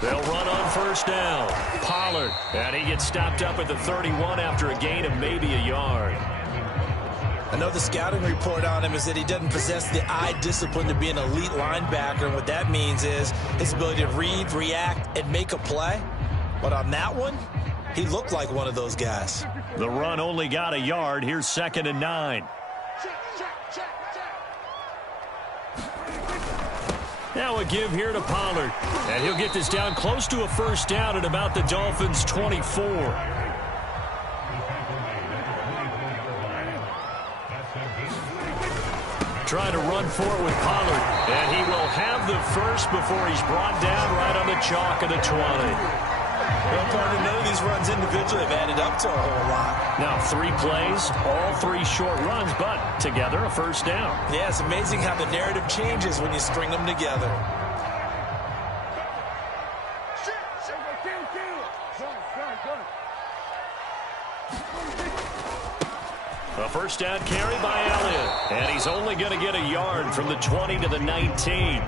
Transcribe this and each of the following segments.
They'll run on first down. Pollard, and he gets stopped up at the 31 after a gain of maybe a yard. I know the scouting report on him is that he doesn't possess the eye discipline to be an elite linebacker. And what that means is his ability to read, react, and make a play. But on that one, he looked like one of those guys. The run only got a yard. Here's 2nd and 9. Now a give here to Pollard. And he'll get this down close to a first down at about the Dolphins' 24. Trying to run for it with Pollard. And he will have the first before he's brought down right on the chalk of the 20. Well, partner, none of these runs individually have added up to a whole lot. Now 3 plays, all 3 short runs, but together a first down. Yeah, it's amazing how the narrative changes when you string them together. A first down carry by Elliott. And he's only going to get a yard from the 20 to the 19.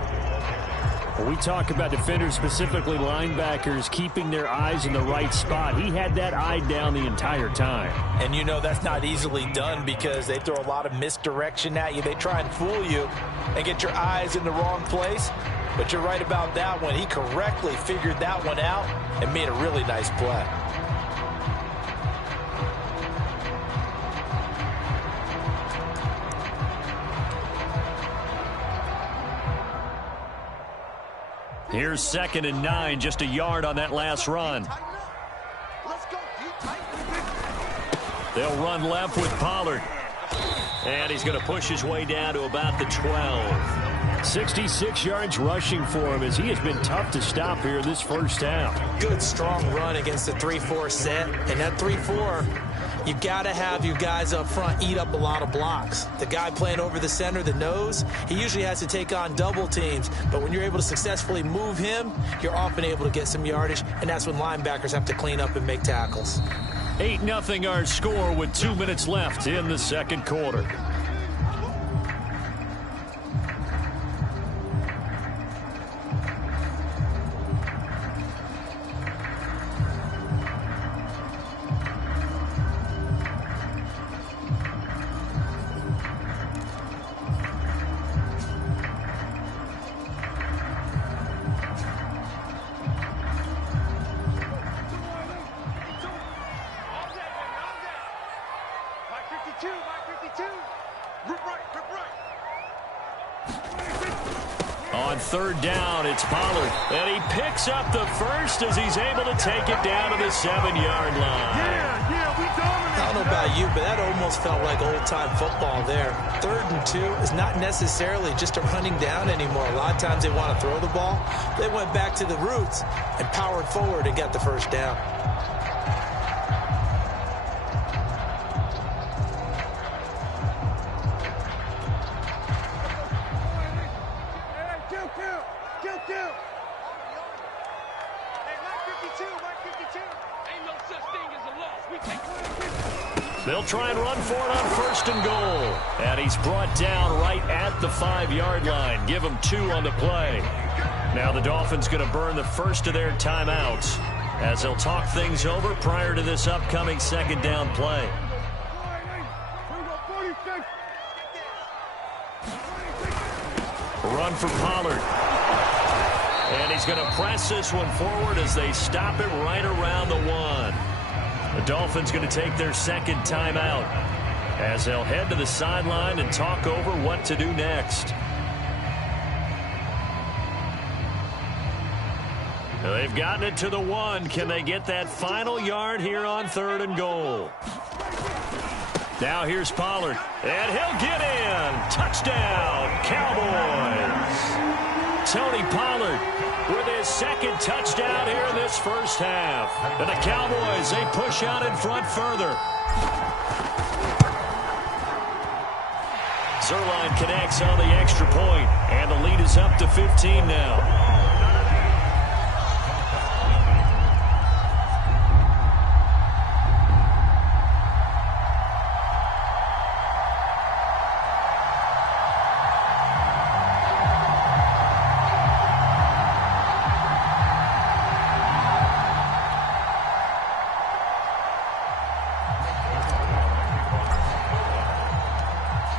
When we talk about defenders, specifically linebackers, keeping their eyes in the right spot, he had that eye down the entire time. And you know that's not easily done because they throw a lot of misdirection at you. They try and fool you and get your eyes in the wrong place. But you're right about that one. He correctly figured that one out and made a really nice play. Here's 2nd and 9, just a yard on that last run. They'll run left with Pollard. And he's going to push his way down to about the 12. 66 yards rushing for him as he has been tough to stop here this first half. Good, strong run against the 3-4 set. And that 3-4, you got to have your guys up front eat up a lot of blocks. The guy playing over the center, the nose, he usually has to take on double teams. But when you're able to successfully move him, you're often able to get some yardage, and that's when linebackers have to clean up and make tackles. 8-0 our score with 2 minutes left in the second quarter. On third down, it's Pollard. And he picks up the first as he's able to take it down to the 7-yard line. Yeah, we dominate. I don't know about you, but that almost felt like old-time football there. 3rd and 2 is not necessarily just a running down anymore. A lot of times they want to throw the ball. They went back to the roots and powered forward and got the first down. They'll try and run for it on 1st and goal. And he's brought down right at the 5-yard line. Give him 2 on the play. Now the Dolphins going to burn the first of their timeouts as they'll talk things over prior to this upcoming 2nd down play. Run for Pollard. And he's going to press this one forward as they stop it right around the 1. The Dolphins going to take their 2nd timeout as they'll head to the sideline and talk over what to do next. They've gotten it to the 1. Can they get that final yard here on 3rd and goal? Now here's Pollard, and he'll get in. Touchdown, Cowboys. Tony Pollard with his 2nd touchdown here in this first half. And the Cowboys, they push out in front further. Zerline connects on the extra point, and the lead is up to 15 now.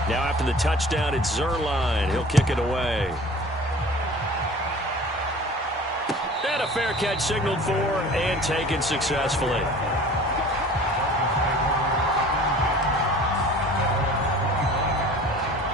Now after the touchdown, it's Zerline. He'll kick it away. And a fair catch signaled for and taken successfully.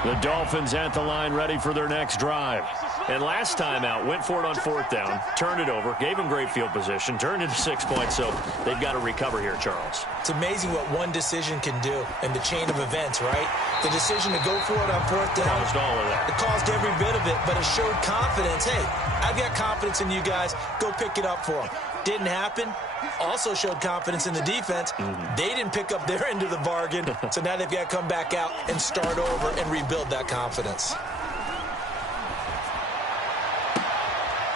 The Dolphins at the line ready for their next drive. And last time out, went for it on fourth down, turned it over, gave him great field position, turned it to 6 points, so they've got to recover here, Charles. It's amazing what one decision can do in the chain of events, right? The decision to go for it on fourth down. Caused all of that. It caused every bit of it, but it showed confidence. Hey, I've got confidence in you guys. Go pick it up for them. Didn't happen. Also showed confidence in the defense. They didn't pick up their end of the bargain, so now they've got to come back out and start over and rebuild that confidence.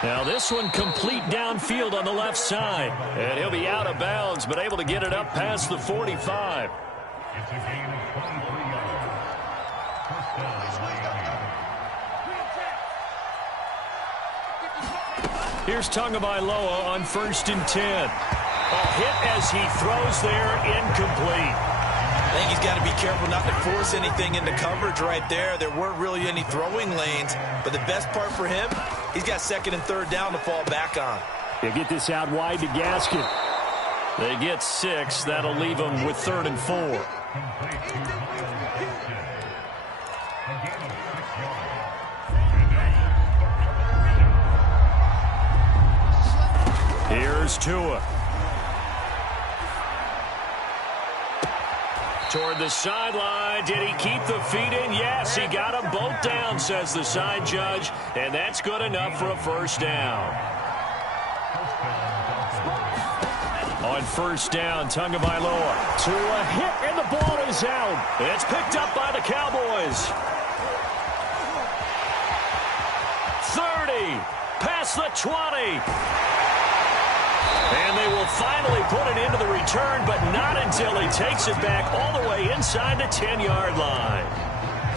Now this one complete downfield on the left side. And he'll be out of bounds, but able to get it up past the 45. It's a gain of 23 yards. First down. Here's Tagovailoa on 1st and 10. A hit as he throws there, incomplete. I think he's got to be careful not to force anything into coverage right there. There weren't really any throwing lanes, but the best part for him, he's got 2nd and 3rd down to fall back on. They get this out wide to Gaskin. They get 6. That'll leave them with 3rd and 4. Here's Tua. Toward the sideline. Did he keep the feet in? Yes, he got them both down, says the side judge. And that's good enough for a first down. On 1st down, Tagovailoa. Tua hit, and the ball is out. It's picked up by the Cowboys. 30. Past the 20. And they will finally put it into the return, but not until he takes it back all the way inside the 10-yard line.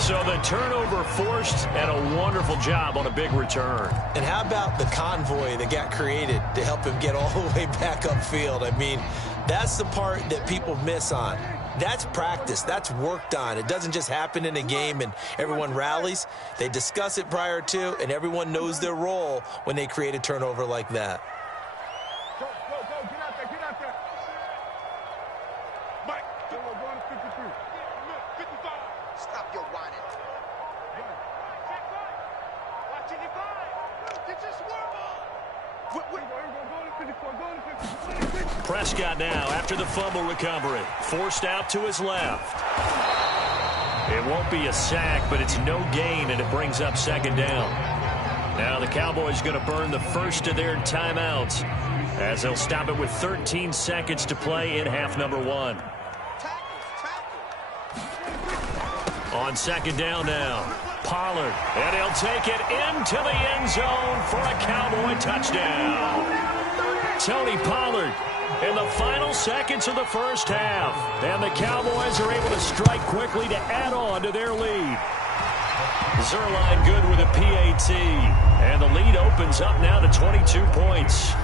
So the turnover forced, and a wonderful job on a big return. And how about the convoy that got created to help him get all the way back upfield? I mean, that's the part that people miss on. That's practice. That's worked on. It doesn't just happen in a game and everyone rallies. They discuss it prior to, and everyone knows their role when they create a turnover like that. Prescott now after the fumble recovery. Forced out to his left. It won't be a sack, but it's no gain, and it brings up 2nd down. Now the Cowboys going to burn the first of their timeouts as they'll stop it with 13 seconds to play in half number 1. On 2nd down now, Pollard, and he'll take it into the end zone for a Cowboy touchdown. Tony Pollard in the final seconds of the first half. And the Cowboys are able to strike quickly to add on to their lead. Zerline good with a PAT. And the lead opens up now to 22 points.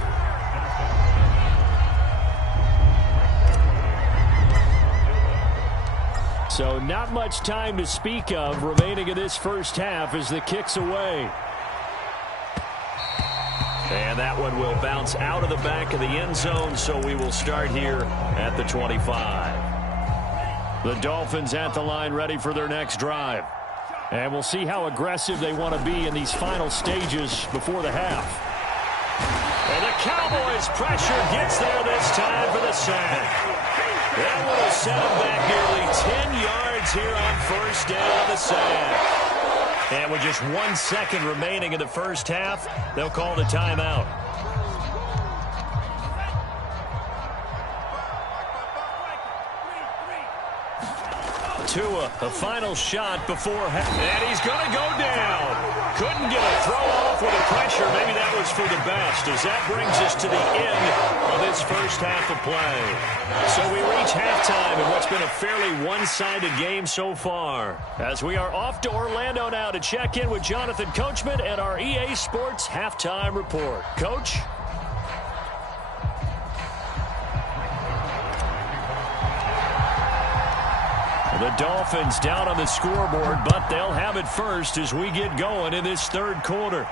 So not much time to speak of remaining in this first half as the kick's away. And that one will bounce out of the back of the end zone, so we will start here at the 25. The Dolphins at the line ready for their next drive. And we'll see how aggressive they want to be in these final stages before the half. And the Cowboys' pressure gets there this time for the sack. That will have set them back nearly 10 yards here on 1st down of the sack. And with just 1 second remaining in the first half, they'll call the timeout. Tua, a final shot before half. And he's going to go down. Couldn't get a throw off with the pressure. Maybe that was for the best, as that brings us to the end of this first half of play. So we reach halftime in what's been a fairly one-sided game so far. As we are off to Orlando now to check in with Jonathan Coachman and our EA Sports Halftime Report. Coach? The Dolphins down on the scoreboard, but they'll have it first as we get going in this third quarter.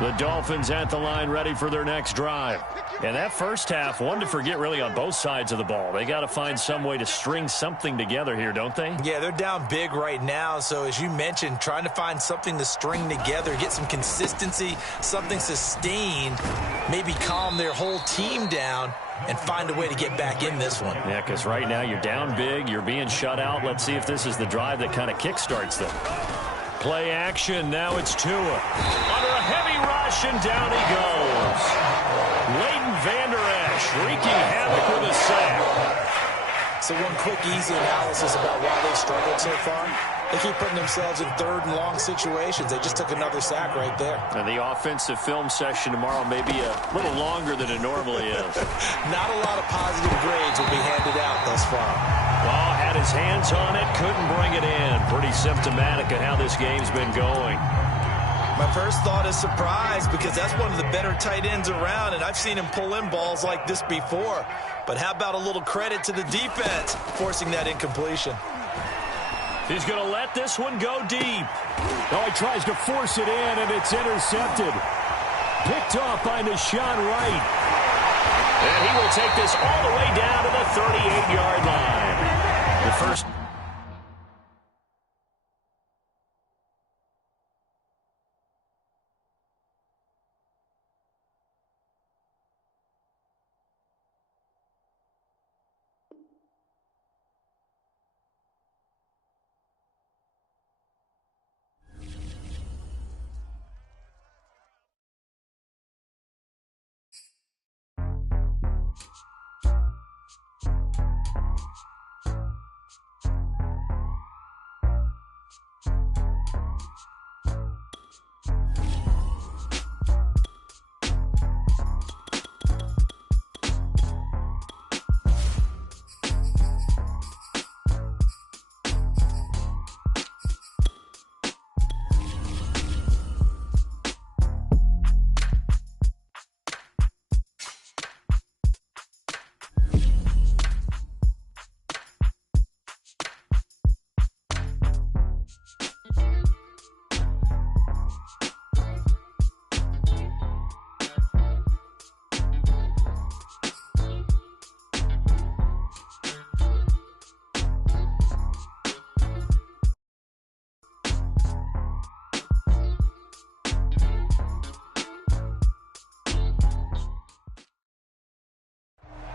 The Dolphins at the line ready for their next drive. And that first half, one to forget really on both sides of the ball. They got to find some way to string something together here, don't they? Yeah, they're down big right now. So as you mentioned, trying to find something to string together, get some consistency, something sustained, maybe calm their whole team down and find a way to get back in this one. Yeah, because right now you're down big, you're being shut out. Let's see if this is the drive that kind of kickstarts them. Play action, now it's Tua. Under a heavy rush, and down he goes. Leighton Vander Esch wreaking havoc with a sack. So one quick, easy analysis about why they've struggled so far. They keep putting themselves in third and long situations. They just took another sack right there. And the offensive film session tomorrow may be a little longer than it normally is. Not a lot of positive grades will be handed out thus far. Well, had his hands on it, couldn't bring it in. Pretty symptomatic of how this game's been going. My first thought is surprise because that's one of the better tight ends around, and I've seen him pull in balls like this before. But how about a little credit to the defense forcing that incompletion? He's going to let this one go deep. Oh, he tries to force it in, and it's intercepted. Picked off by Nashawn Wright. And he will take this all the way down to the 38-yard line. The first...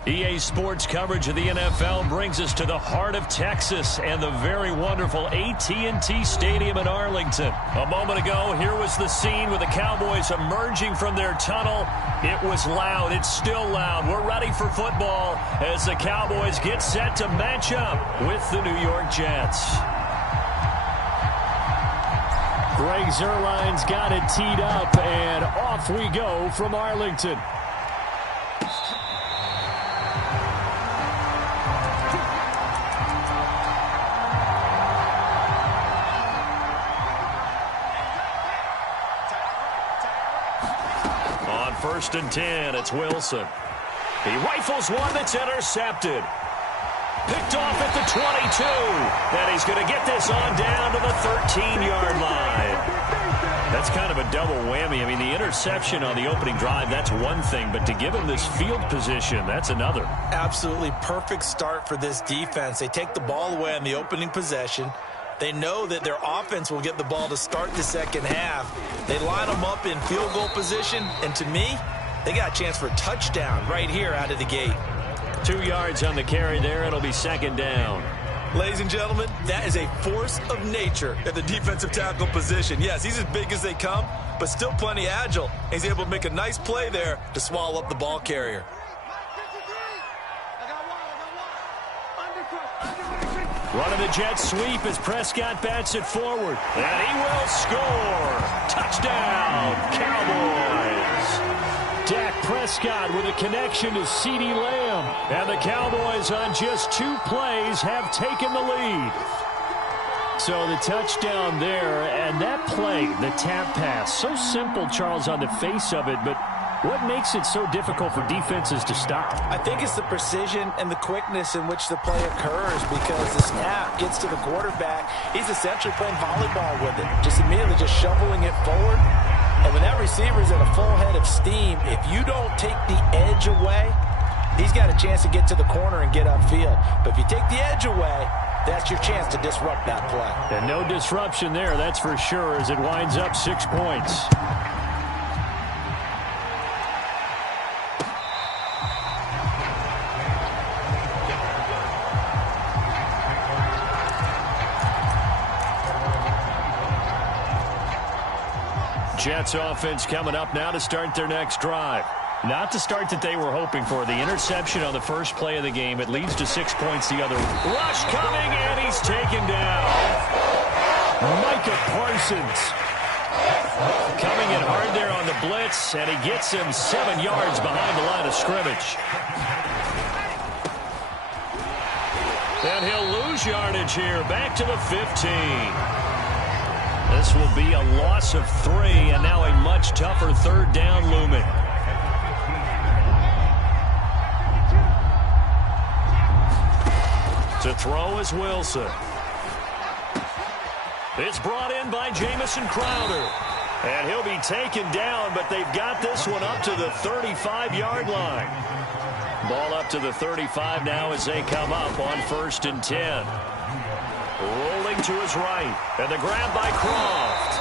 EA Sports coverage of the NFL brings us to the heart of Texas and the very wonderful AT&T Stadium in Arlington. A moment ago, here was the scene with the Cowboys emerging from their tunnel. It was loud. It's still loud. We're ready for football as the Cowboys get set to match up with the New York Jets. Greg Zuerlein's got it teed up, and off we go from Arlington. First and 10, it's Wilson. He rifles one that's intercepted. Picked off at the 22. And he's going to get this on down to the 13-yard line. That's kind of a double whammy. I mean, the interception on the opening drive, that's one thing. But to give him this field position, that's another. Absolutely perfect start for this defense. They take the ball away on the opening possession. They know that their offense will get the ball to start the second half. They line them up in field goal position, and to me, they got a chance for a touchdown right here out of the gate. 2 yards on the carry there. It'll be second down. Ladies and gentlemen, that is a force of nature at the defensive tackle position. Yes, he's as big as they come, but still plenty agile. He's able to make a nice play there to swallow up the ball carrier. Running the jet sweep as Prescott bats it forward. And he will score. Touchdown, Cowboys. Dak Prescott with a connection to CeeDee Lamb. And the Cowboys on just 2 plays have taken the lead. So the touchdown there, and that play, the tap pass, so simple, Charles, on the face of it, but what makes it so difficult for defenses to stop? I think it's the precision and the quickness in which the play occurs, because the snap gets to the quarterback. He's essentially playing volleyball with it, just immediately just shoveling it forward. And when that receiver's at a full head of steam, if you don't take the edge away, he's got a chance to get to the corner and get upfield. But if you take the edge away, that's your chance to disrupt that play. And no disruption there, that's for sure, as it winds up 6 points. Jets offense coming up now to start their next drive. Not the start that they were hoping for. The interception on the first play of the game. It leads to 6 points the other. Rush coming, and he's taken down. Micah Parsons coming in hard there on the blitz, and he gets him 7 yards behind the line of scrimmage. And he'll lose yardage here, back to the 15. This will be a loss of 3, and now a much tougher third down looming. To throw is Wilson. It's brought in by Jamison Crowder. And he'll be taken down, but they've got this one up to the 35-yard line. Ball up to the 35 now as they come up on 1st and 10. Rolling to his right, and the grab by Croft.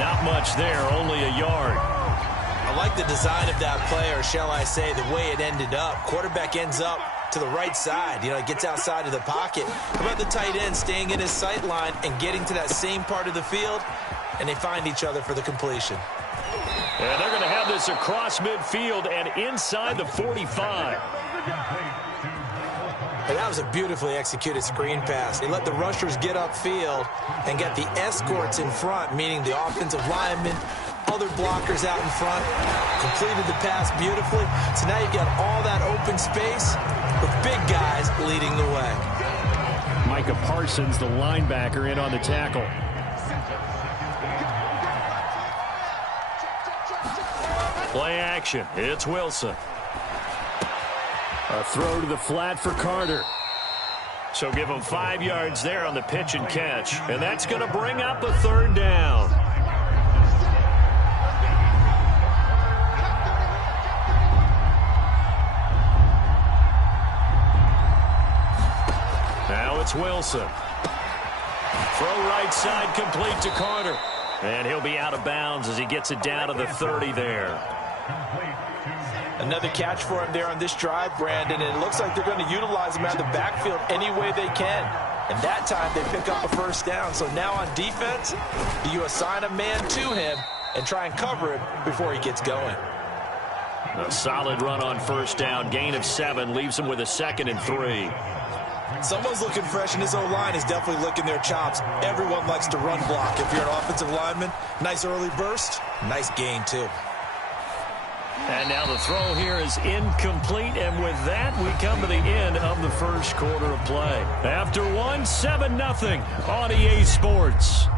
Not much there, only a yard. I like the design of that play, or shall I say the way it ended up. Quarterback ends up to the right side. You know, it gets outside of the pocket. How about the tight end staying in his sight line and getting to that same part of the field, and they find each other for the completion. And they're going to have this across midfield and inside the 45. And that was a beautifully executed screen pass. They let the rushers get upfield and get the escorts in front, meaning the offensive linemen, other blockers out in front, completed the pass beautifully. So now you've got all that open space with big guys leading the way. Micah Parsons, the linebacker, in on the tackle. Play action. It's Wilson. A throw to the flat for Carter. So give him 5 yards there on the pitch and catch. And that's going to bring up a 3rd down. Now it's Wilson. Throw right side complete to Carter. And he'll be out of bounds as he gets it down to the 30 there. Another catch for him there on this drive, Brandon, and it looks like they're going to utilize him out of the backfield any way they can. And that time they pick up a 1st down. So now on defense, you assign a man to him and try and cover it before he gets going. A solid run on 1st down. Gain of 7 leaves him with a 2nd and 3. Someone's looking fresh, and his O-line is definitely licking their chops. Everyone likes to run block. If you're an offensive lineman, nice early burst, nice gain too. And now the throw here is incomplete, and with that, we come to the end of the 1st quarter of play. After one, 7-0 on EA Sports.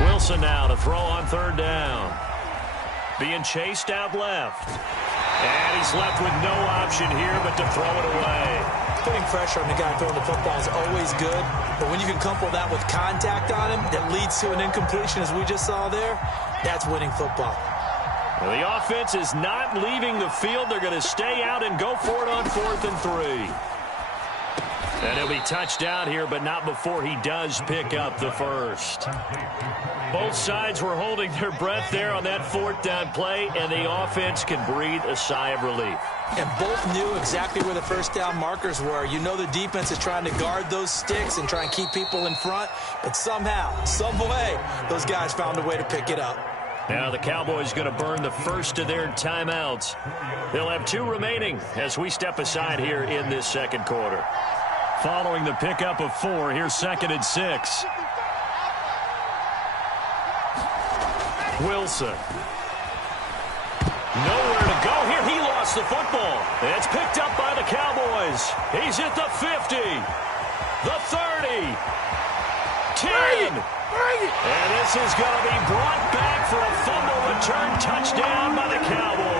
Wilson now to throw on 3rd down. Being chased out left. And he's left with no option here but to throw it away. Putting pressure on the guy throwing the football is always good, but when you can couple that with contact on him that leads to an incompletion, as we just saw there, that's winning football. Well, the offense is not leaving the field. They're going to stay out and go for it on 4th and 3. And he'll be touched out here, but not before he does pick up the 1st. Both sides were holding their breath there on that 4th down play, and the offense can breathe a sigh of relief. And both knew exactly where the 1st down markers were. You know the defense is trying to guard those sticks and try and keep people in front, but somehow, some way, those guys found a way to pick it up. Now the Cowboys going to burn the first of their timeouts. They'll have 2 remaining as we step aside here in this 2nd quarter. Following the pickup of 4, here's 2nd and 6. Wilson. Nowhere to go here. He lost gets the football. It's picked up by the Cowboys. He's at the 50, the 30, 10. And this is going to be brought back for a fumble return touchdown by the Cowboys.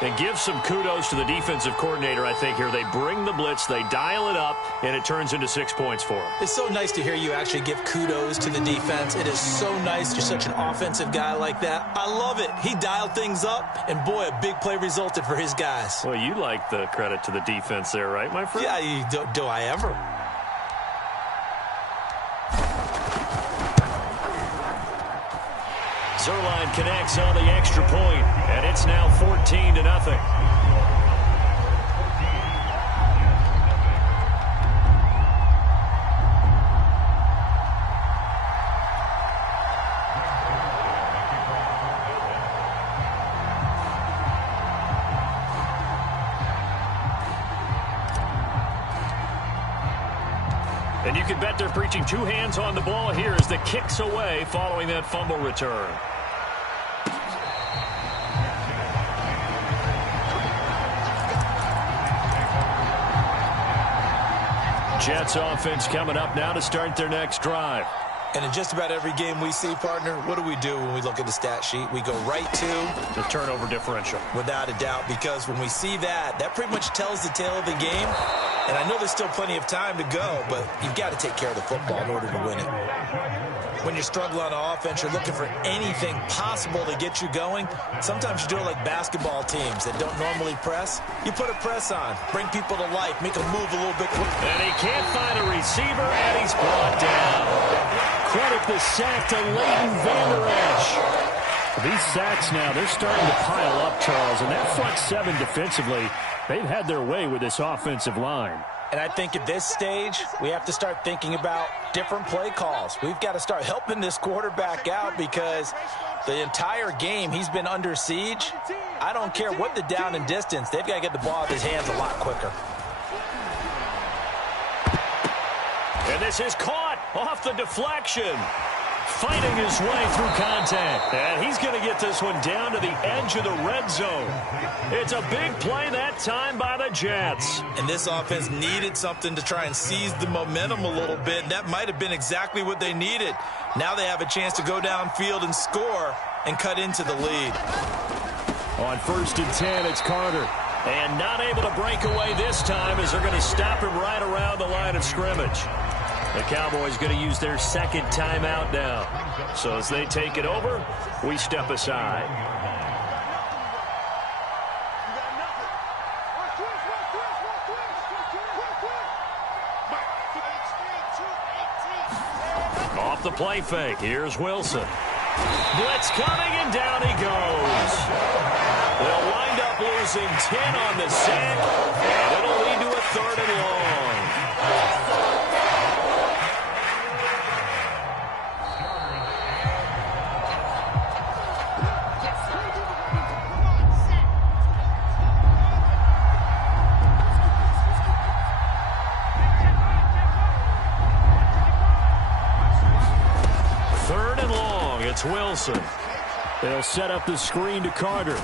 And give some kudos to the defensive coordinator, I think, here. They bring the blitz, they dial it up, and it turns into 6 points for them. It's so nice to hear you actually give kudos to the defense. It is so nice. You're such an offensive guy like that. I love it. He dialed things up, and boy, a big play resulted for his guys. Well, you like the credit to the defense there, right, my friend? Yeah, do I ever? Zerline connects on the extra point, and it's now 14-0. And you can bet they're preaching two hands on the ball here as the kick's away following that fumble return. Jets offense coming up now to start their next drive. And in just about every game we see, partner, what do we do when we look at the stat sheet? We go right to the turnover differential. Without a doubt, because when we see that, that pretty much tells the tale of the game. And I know there's still plenty of time to go, but you've got to take care of the football in order to win it. When you struggle on offense, you're looking for anything possible to get you going. Sometimes you do it like basketball teams that don't normally press. You put a press on, bring people to life, make them move a little bit quicker. And he can't find a receiver, and he's brought down. Credit the sack to Leighton Vander Esch. These sacks now, they're starting to pile up, Charles, and that front seven defensively, they've had their way with this offensive line. And I think at this stage, we have to start thinking about different play calls. We've got to start helping this quarterback out because the entire game he's been under siege. I don't care what the down and distance. They've got to get the ball out of his hands a lot quicker. And this is caught off the deflection. Fighting his way through contact. And he's going to get this one down to the edge of the red zone. It's a big play that time by the Jets. And this offense needed something to try and seize the momentum a little bit. And that might have been exactly what they needed. Now they have a chance to go downfield and score and cut into the lead. On 1st and 10, it's Carter. And not able to break away this time as they're going to stop him right around the line of scrimmage. The Cowboys going to use their second timeout now. So as they take it over, we step aside. Off the play fake, here's Wilson. Blitz coming, and down he goes. They'll wind up losing 10 on the sack, and it'll lead to a 3rd and long. It's Wilson. They'll set up the screen to Carter.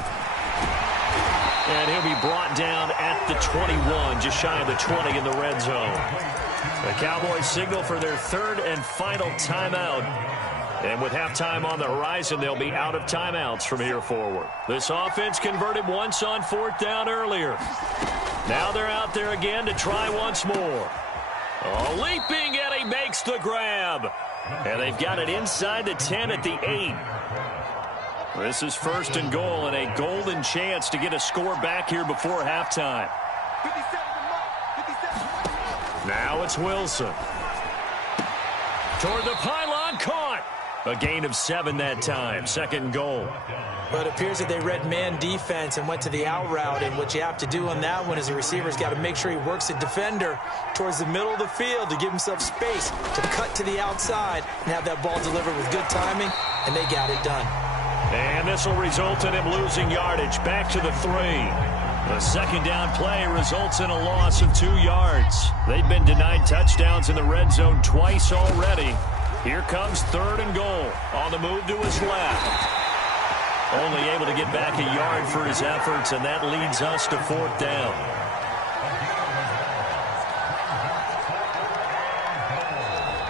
And he'll be brought down at the 21, just shy of the 20 in the red zone. The Cowboys signal for their 3rd and final timeout. And with halftime on the horizon, they'll be out of timeouts from here forward. This offense converted once on 4th down earlier. Now they're out there again to try once more. Oh, leaping, and he makes the grab. And they've got it inside the 10 at the 8. This is 1st and goal and a golden chance to get a score back here before halftime. Now it's Wilson. Toward the pylon, caught. A gain of 7 that time. 2nd and goal. But it appears that they read man defense and went to the out route, and what you have to do on that one is the receiver's got to make sure he works the defender towards the middle of the field to give himself space to cut to the outside and have that ball delivered with good timing, and they got it done. And this will result in him losing yardage back to the 3. The 2nd down play results in a loss of 2 yards. They've been denied touchdowns in the red zone twice already. Here comes 3rd and goal on the move to his left. Only able to get back a yard for his efforts, and that leads us to 4th down.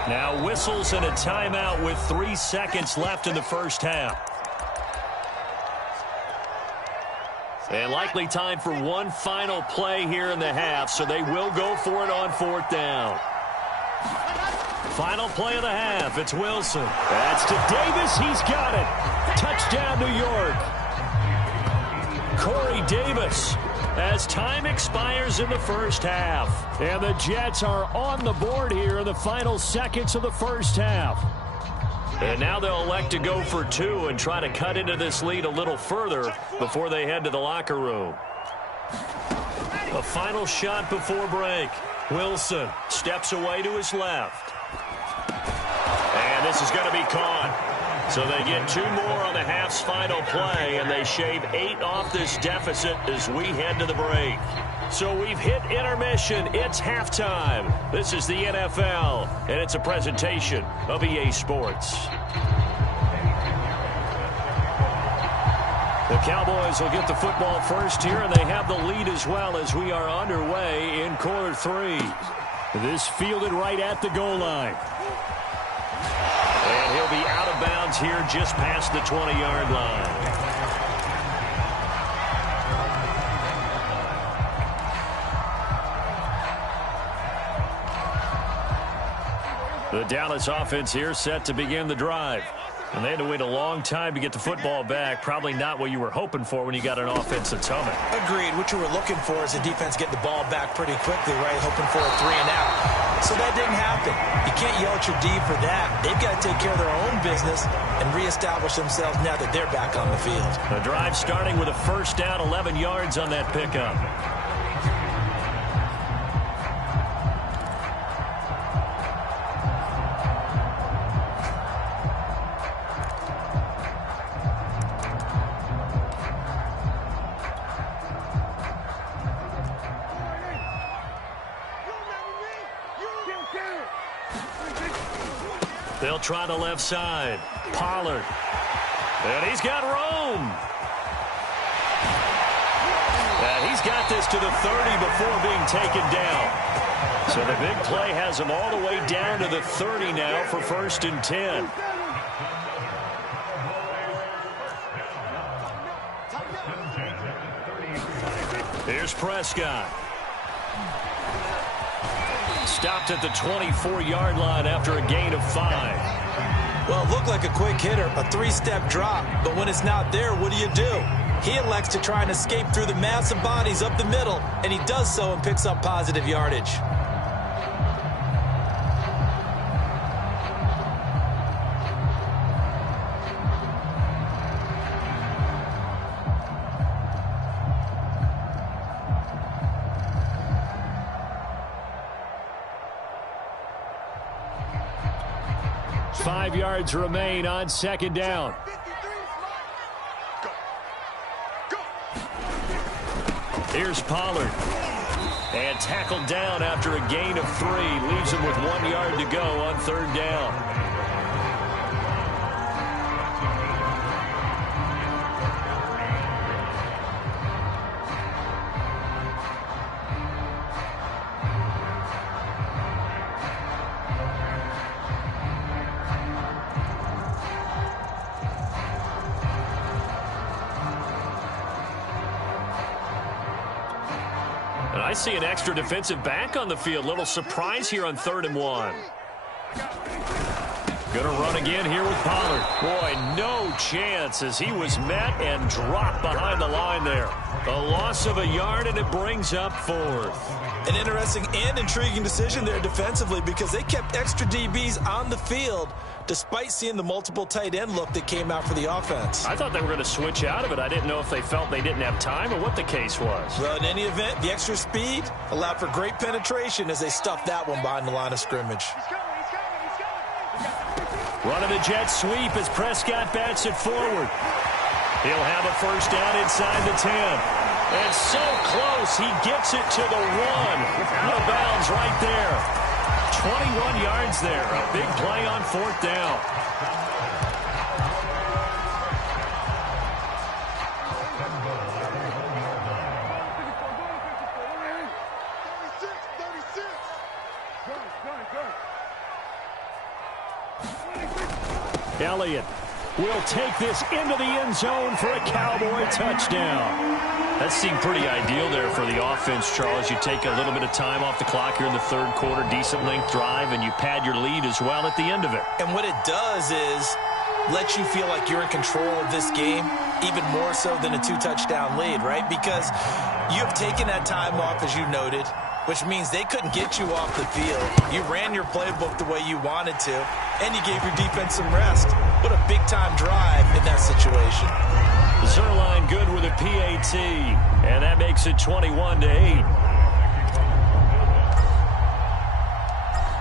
Now whistles and a timeout with 3 seconds left in the first half. And likely time for one final play here in the half, so they will go for it on 4th down. Final play of the half. It's Wilson. That's to Davis. He's got it. Touchdown, New York. Corey Davis as time expires in the first half. And the Jets are on the board here in the final seconds of the first half. And now they'll elect to go for 2 and try to cut into this lead a little further before they head to the locker room. A final shot before break. Wilson steps away to his left. And this is going to be caught. So they get 2 more on the half's final play, and they shave 8 off this deficit as we head to the break. So we've hit intermission. It's halftime. This is the NFL, and it's a presentation of EA Sports. The Cowboys will get the football first here, and they have the lead as well as we are underway in quarter 3. This fielded right at the goal line. And he'll be out of bounds here just past the 20-yard line. The Dallas offense here set to begin the drive. And they had to wait a long time to get the football back. Probably not what you were hoping for when you got an offense that's humming. Agreed. What you were looking for is the defense getting the ball back pretty quickly, right? Hoping for a 3-and-out. So that didn't happen. You can't yell at your D for that. They've got to take care of their own business and reestablish themselves now that they're back on the field. The drive starting with a first down, 11 yards on that pickup. They'll try the left side. Pollard. And he's got room. And he's got this to the 30 before being taken down. So the big play has him all the way down to the 30 now for 1st and 10. Here's Prescott. Stopped at the 24-yard line after a gain of 5. Well, it looked like a quick hitter, a 3-step drop. But when it's not there, what do? He elects to try and escape through the mass of bodies up the middle, and he does so and picks up positive yardage. Five yards remain on 2nd down. Here's Pollard. And tackled down after a gain of 3. Leaves him with 1 yard to go on 3rd down. I see an extra defensive back on the field. Little surprise here on 3rd and 1. Going to run again here with Pollard. Boy, no chance as he was met and dropped behind the line there. A loss of a yard, and it brings up 4th. An interesting and intriguing decision there defensively because they kept extra DBs on the field despite seeing the multiple tight end look that came out for the offense. I thought they were going to switch out of it. I didn't know if they felt they didn't have time or what the case was. Well, in any event, the extra speed allowed for great penetration as they stuffed that one behind the line of scrimmage. Running the jet sweep as Prescott bats it forward. He'll have a first down inside the 10. And so close, he gets it to the 1. Out of bounds right there. 21 yards there. A big play on 4th down. Elliott will take this into the end zone for a Cowboy touchdown. That seemed pretty ideal there for the offense, Charles. You take a little bit of time off the clock here in the third quarter, decent length drive, and you pad your lead as well at the end of it. And what it does is let you feel like you're in control of this game, even more so than a 2-touchdown lead, right? Because you have taken that time off, as you noted, which means they couldn't get you off the field. You ran your playbook the way you wanted to, and you gave your defense some rest. What a big-time drive in that situation. Zuerlein good with a PAT, and that makes it 21-8.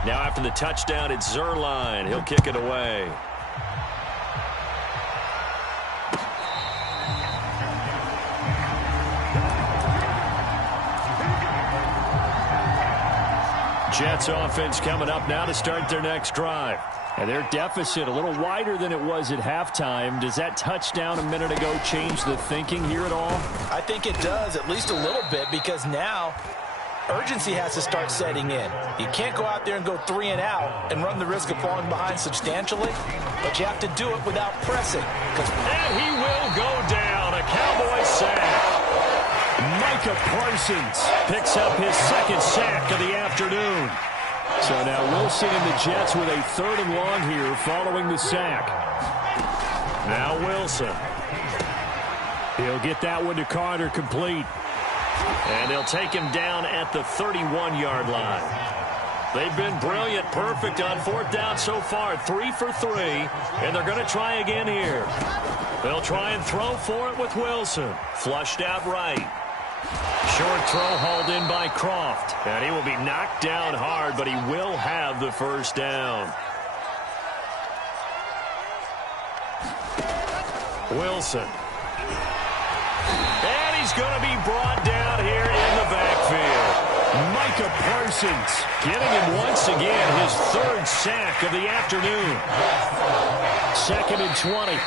Now after the touchdown, it's Zuerlein. He'll kick it away. Jets offense coming up now to start their next drive. And their deficit a little wider than it was at halftime. Does that touchdown a minute ago change the thinking here at all? I think it does, at least a little bit, because now urgency has to start setting in. You can't go out there and go 3 and out and run the risk of falling behind substantially, but you have to do it without pressing. And he will go down. A Cowboy sack. Micah Parsons picks up his second sack of the afternoon. So now Wilson and the Jets with a 3rd and long here following the sack. Now Wilson. He'll get that one to Carter complete. And they'll take him down at the 31-yard line. They've been brilliant, perfect on 4th down so far. 3 for 3, and they're going to try again here. They'll try and throw for it with Wilson. Flushed out right. Short throw hauled in by Croft. And he will be knocked down hard, but he will have the first down. Wilson. And he's going to be brought down here in the backfield. Micah Parsons getting him once again his 3rd sack of the afternoon. 2nd and 20.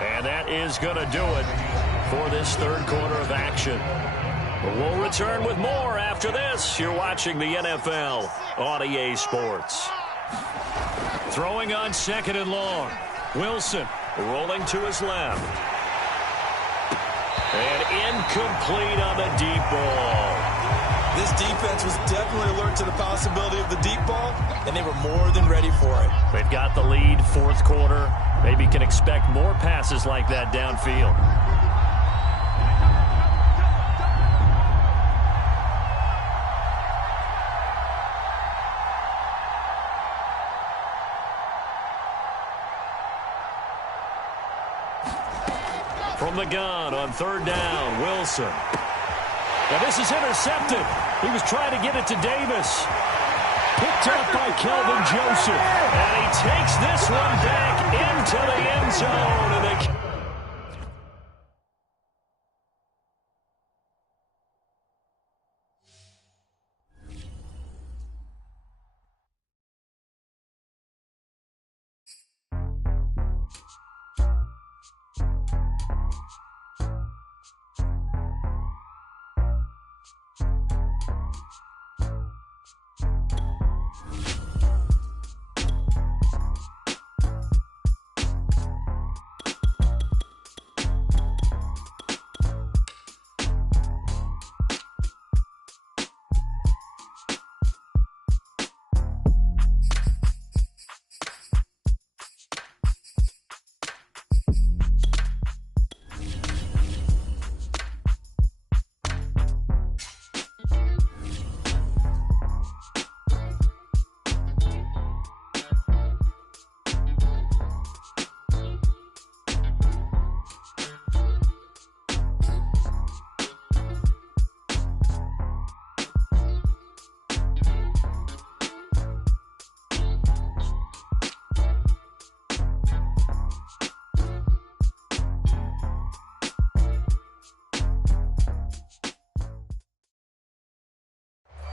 And that is going to do it for this 3rd quarter of action. We'll return with more after this. You're watching the NFL on EA Sports. Throwing on 2nd and long. Wilson rolling to his left. And incomplete on the deep ball. This defense was definitely alert to the possibility of the deep ball, and they were more than ready for it. They've got the lead, 4th quarter. Maybe can expect more passes like that downfield. From the gun on 3rd down, Wilson. Now this is intercepted. He was trying to get it to Davis. Picked up by Kelvin Joseph. And he takes this one back into the end zone. And they...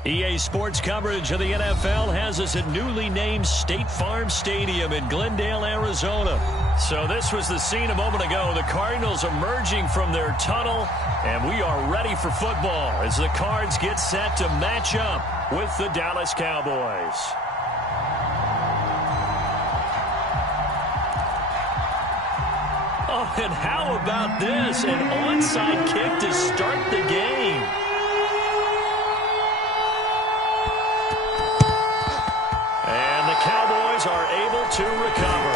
EA Sports coverage of the NFL has us at newly named State Farm Stadium in Glendale, Arizona. So this was the scene a moment ago. The Cardinals emerging from their tunnel, and we are ready for football as the Cards get set to match up with the Dallas Cowboys. Oh, and how about this? An onside kick to start the game. And the Cowboys are able to recover.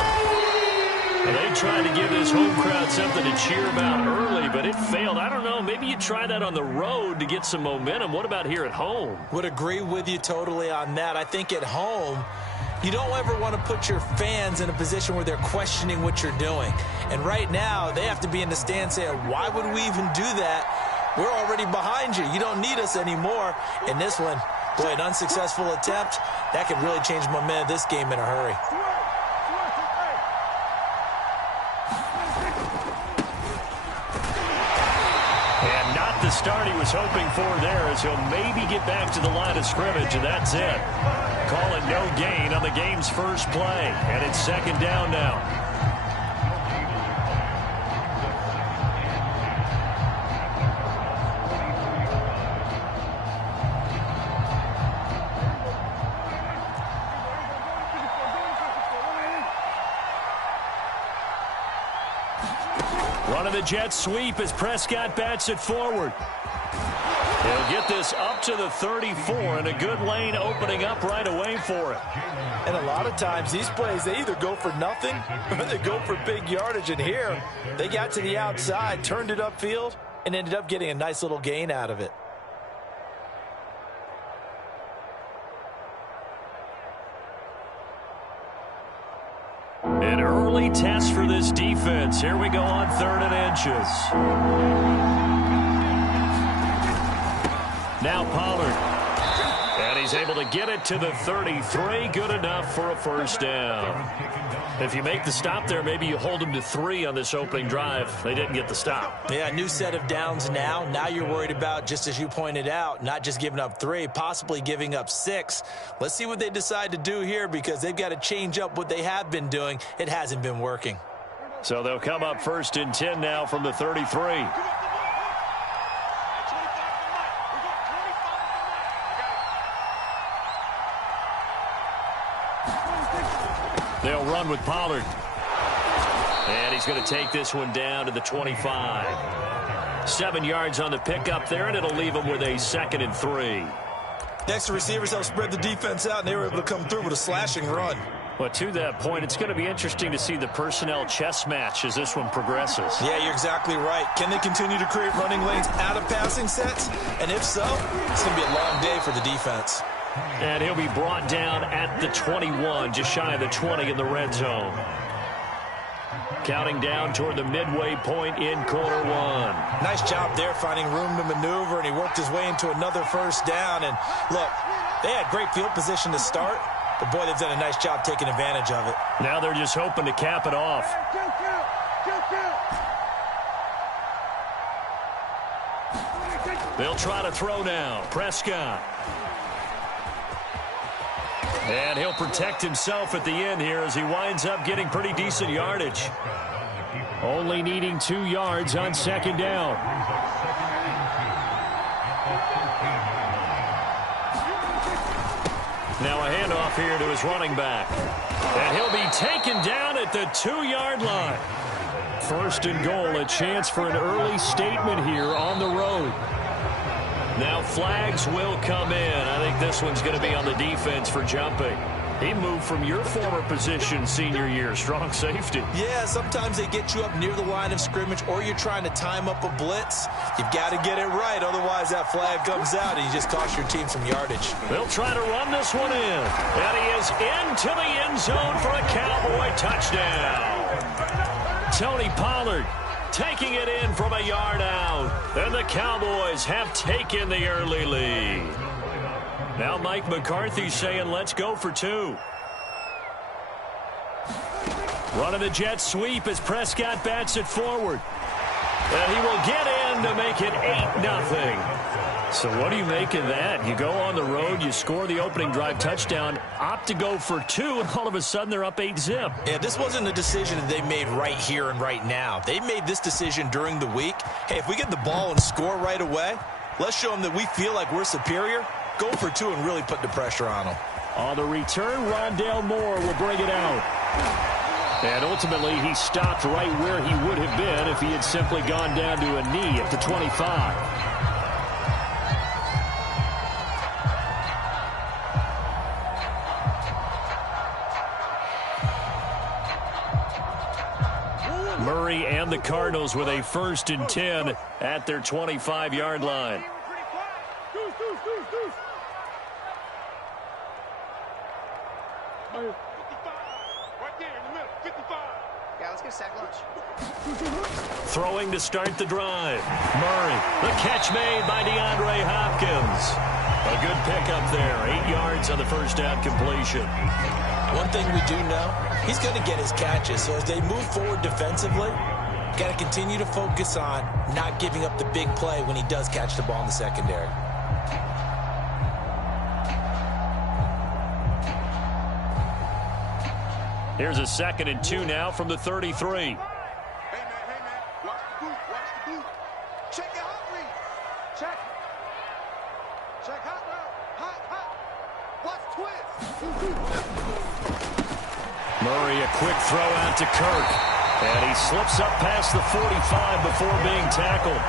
They tried to give this home crowd something to cheer about early, but it failed. I don't know. Maybe you try that on the road to get some momentum. What about here at home? Would agree with you totally on that. I think at home, you don't ever want to put your fans in a position where they're questioning what you're doing. And right now, they have to be in the stand saying, why would we even do that? We're already behind you. You don't need us anymore. And this one, boy, an unsuccessful attempt, that could really change the momentum of this game in a hurry. And not the start he was hoping for there, as he'll maybe get back to the line of scrimmage, and that's it. Call it no gain on the game's first play, and it's second down now. Running the jet sweep as Prescott bats it forward. He'll get this up to the 34, and a good lane opening up right away for it. And a lot of times these plays, they either go for nothing or they go for big yardage. And here, they got to the outside, turned it upfield, and ended up getting a nice little gain out of it. An early test for this defense. Here we go on 3rd and inches. Now Pollard. And he's able to get it to the 33. Good enough for a first down. If you make the stop there, maybe you hold them to 3 on this opening drive. They didn't get the stop. Yeah, new set of downs now. Now you're worried about, just as you pointed out, not just giving up 3, possibly giving up 6. Let's see what they decide to do here, because they've got to change up what they have been doing. It hasn't been working. So they'll come up 1st and 10 now from the 33. They'll run with Pollard. And he's going to take this one down to the 25. 7 yards on the pickup there, and it'll leave him with a 2nd and 3. Next, the receivers help spread the defense out, and they were able to come through with a slashing run. Well, to that point, it's going to be interesting to see the personnel chess match as this one progresses. Yeah, you're exactly right. Can they continue to create running lanes out of passing sets? And if so, it's going to be a long day for the defense. And he'll be brought down at the 21, just shy of the 20 in the red zone. Counting down toward the midway point in quarter 1. Nice job there finding room to maneuver, and he worked his way into another first down. And look, they had great field position to start, but boy, they've done a nice job taking advantage of it. Now they're just hoping to cap it off. They'll try to throw now. Prescott. And he'll protect himself at the end here as he winds up getting pretty decent yardage. Only needing 2 yards on 2nd down. Now a handoff here to his running back. And he'll be taken down at the 2-yard line. 1st and goal, a chance for an early statement here on the road. Now flags will come in. I think this one's going to be on the defense for jumping. He moved from your former position senior year, strong safety. Yeah, sometimes they get you up near the line of scrimmage, or you're trying to time up a blitz. You've got to get it right, otherwise that flag comes out and you just cost your team some yardage. They'll try to run this one in. And he is into the end zone for a Cowboy touchdown. Tony Pollard taking it in from a yard out. And the Cowboys have taken the early lead. Now Mike McCarthy saying, let's go for 2. Running the jet sweep as Prescott bats it forward. And he will get in to make it 8-0. So what do you make of that? You go on the road, you score the opening drive touchdown, opt to go for 2, and all of a sudden they're up 8-zip. Yeah, this wasn't a decision that they made right here and right now. They made this decision during the week. Hey, if we get the ball and score right away, let's show them that we feel like we're superior. Go for 2 and really put the pressure on them. On the return, Rondale Moore will bring it out. And ultimately, he stopped right where he would have been if he had simply gone down to a knee at the 25. Murray and the Cardinals with a 1st and 10 at their 25-yard line. Throwing to start the drive. Murray, the catch made by DeAndre Hopkins. A good pickup there, 8 yards on the first down completion. One thing we do know, he's going to get his catches. So as they move forward defensively, got to continue to focus on not giving up the big play when he does catch the ball in the secondary. Here's a 2nd and 2 now from the 33. Hey, man, watch the boot. Check your hot read. Check hot route. Hot. Watch twist. Murray, a quick throw out to Kirk. And he slips up past the 45 before being tackled.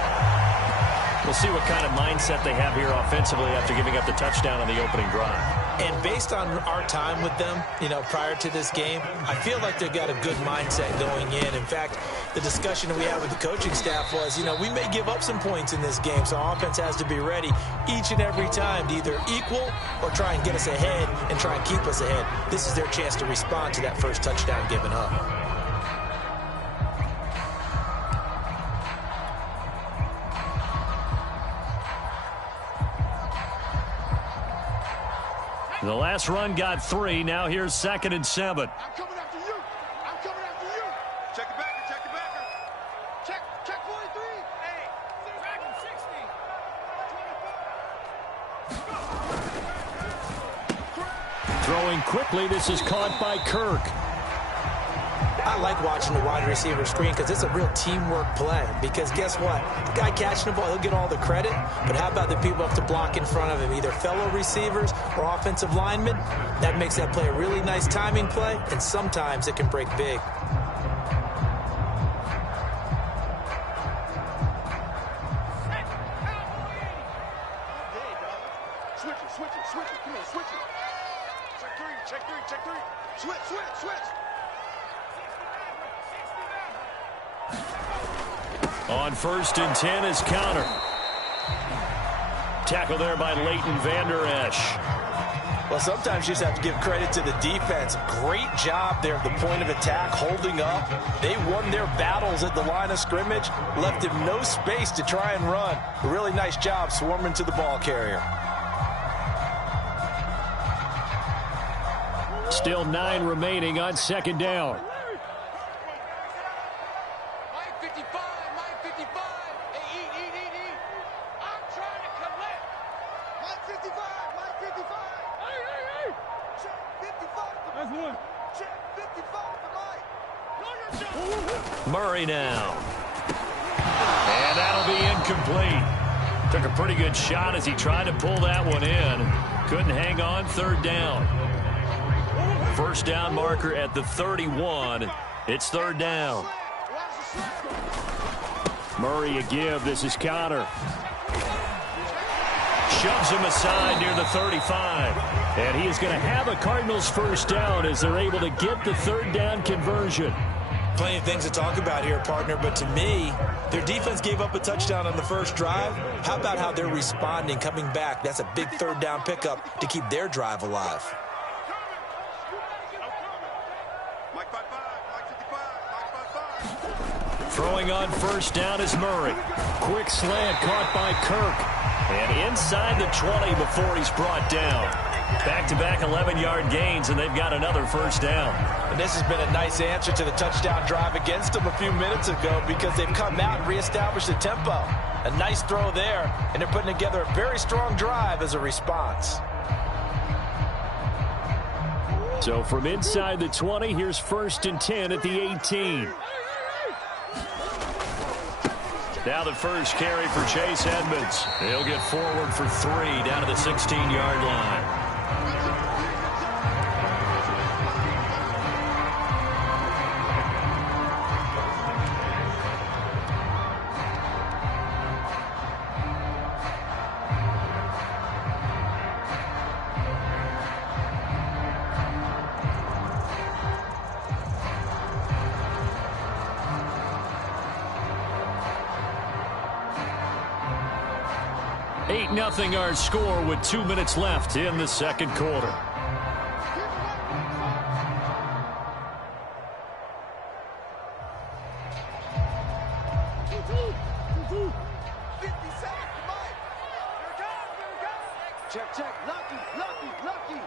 We'll see what kind of mindset they have here offensively after giving up the touchdown on the opening drive. And based on our time with them, prior to this game, I feel like they've got a good mindset going in. In fact, the discussion we had with the coaching staff was, we may give up some points in this game, so our offense has to be ready each and every time to either equal or try and get us ahead and try and keep us ahead. This is their chance to respond to that first touchdown given up. The last run got 3. Now here's 2nd and 7. I'm coming after you. Check the backer. Check 43. Hey, back in 60. Throwing quickly. This is caught by Kirk. I like watching the wide receiver screen because it's a real teamwork play. Because guess what? The guy catching the ball, he'll get all the credit. But how about the people who have to block in front of him, either fellow receivers or offensive linemen? That makes that play a really nice timing play, and sometimes it can break big. Switch it. Come on, switch it. Check three. Switch. On 1st and 10 is counter. Tackle there by Leighton Vander Esch. Well, sometimes you just have to give credit to the defense. Great job there at the point of attack, holding up. They won their battles at the line of scrimmage, left him no space to try and run. A really nice job swarming to the ball carrier. Still 9 remaining on 2nd down. Murray now. And that'll be incomplete. Took a pretty good shot as he tried to pull that one in. Couldn't hang on. 3rd down. First down marker at the 31. It's 3rd down. Murray a give. This is Connor. Shoves him aside near the 35. And he is going to have a Cardinals first down as they're able to get the 3rd down conversion. Plenty of things to talk about here, partner, but to me, their defense gave up a touchdown on the first drive. How about how they're responding, coming back? That's a big 3rd down pickup to keep their drive alive. Throwing on first down is Murray. Quick slant caught by Kirk. And inside the 20 before he's brought down. Back-to-back 11-yard gains, and they've got another first down. And this has been a nice answer to the touchdown drive against them a few minutes ago because they've come out and reestablished the tempo. A nice throw there, and they're putting together a very strong drive as a response. So from inside the 20, here's 1st and 10 at the 18. Now the first carry for Chase Edmonds. He'll get forward for 3 down to the 16-yard line. 8-0 our score with 2 minutes left in the second quarter. Check, check. Lucky, lucky, lucky.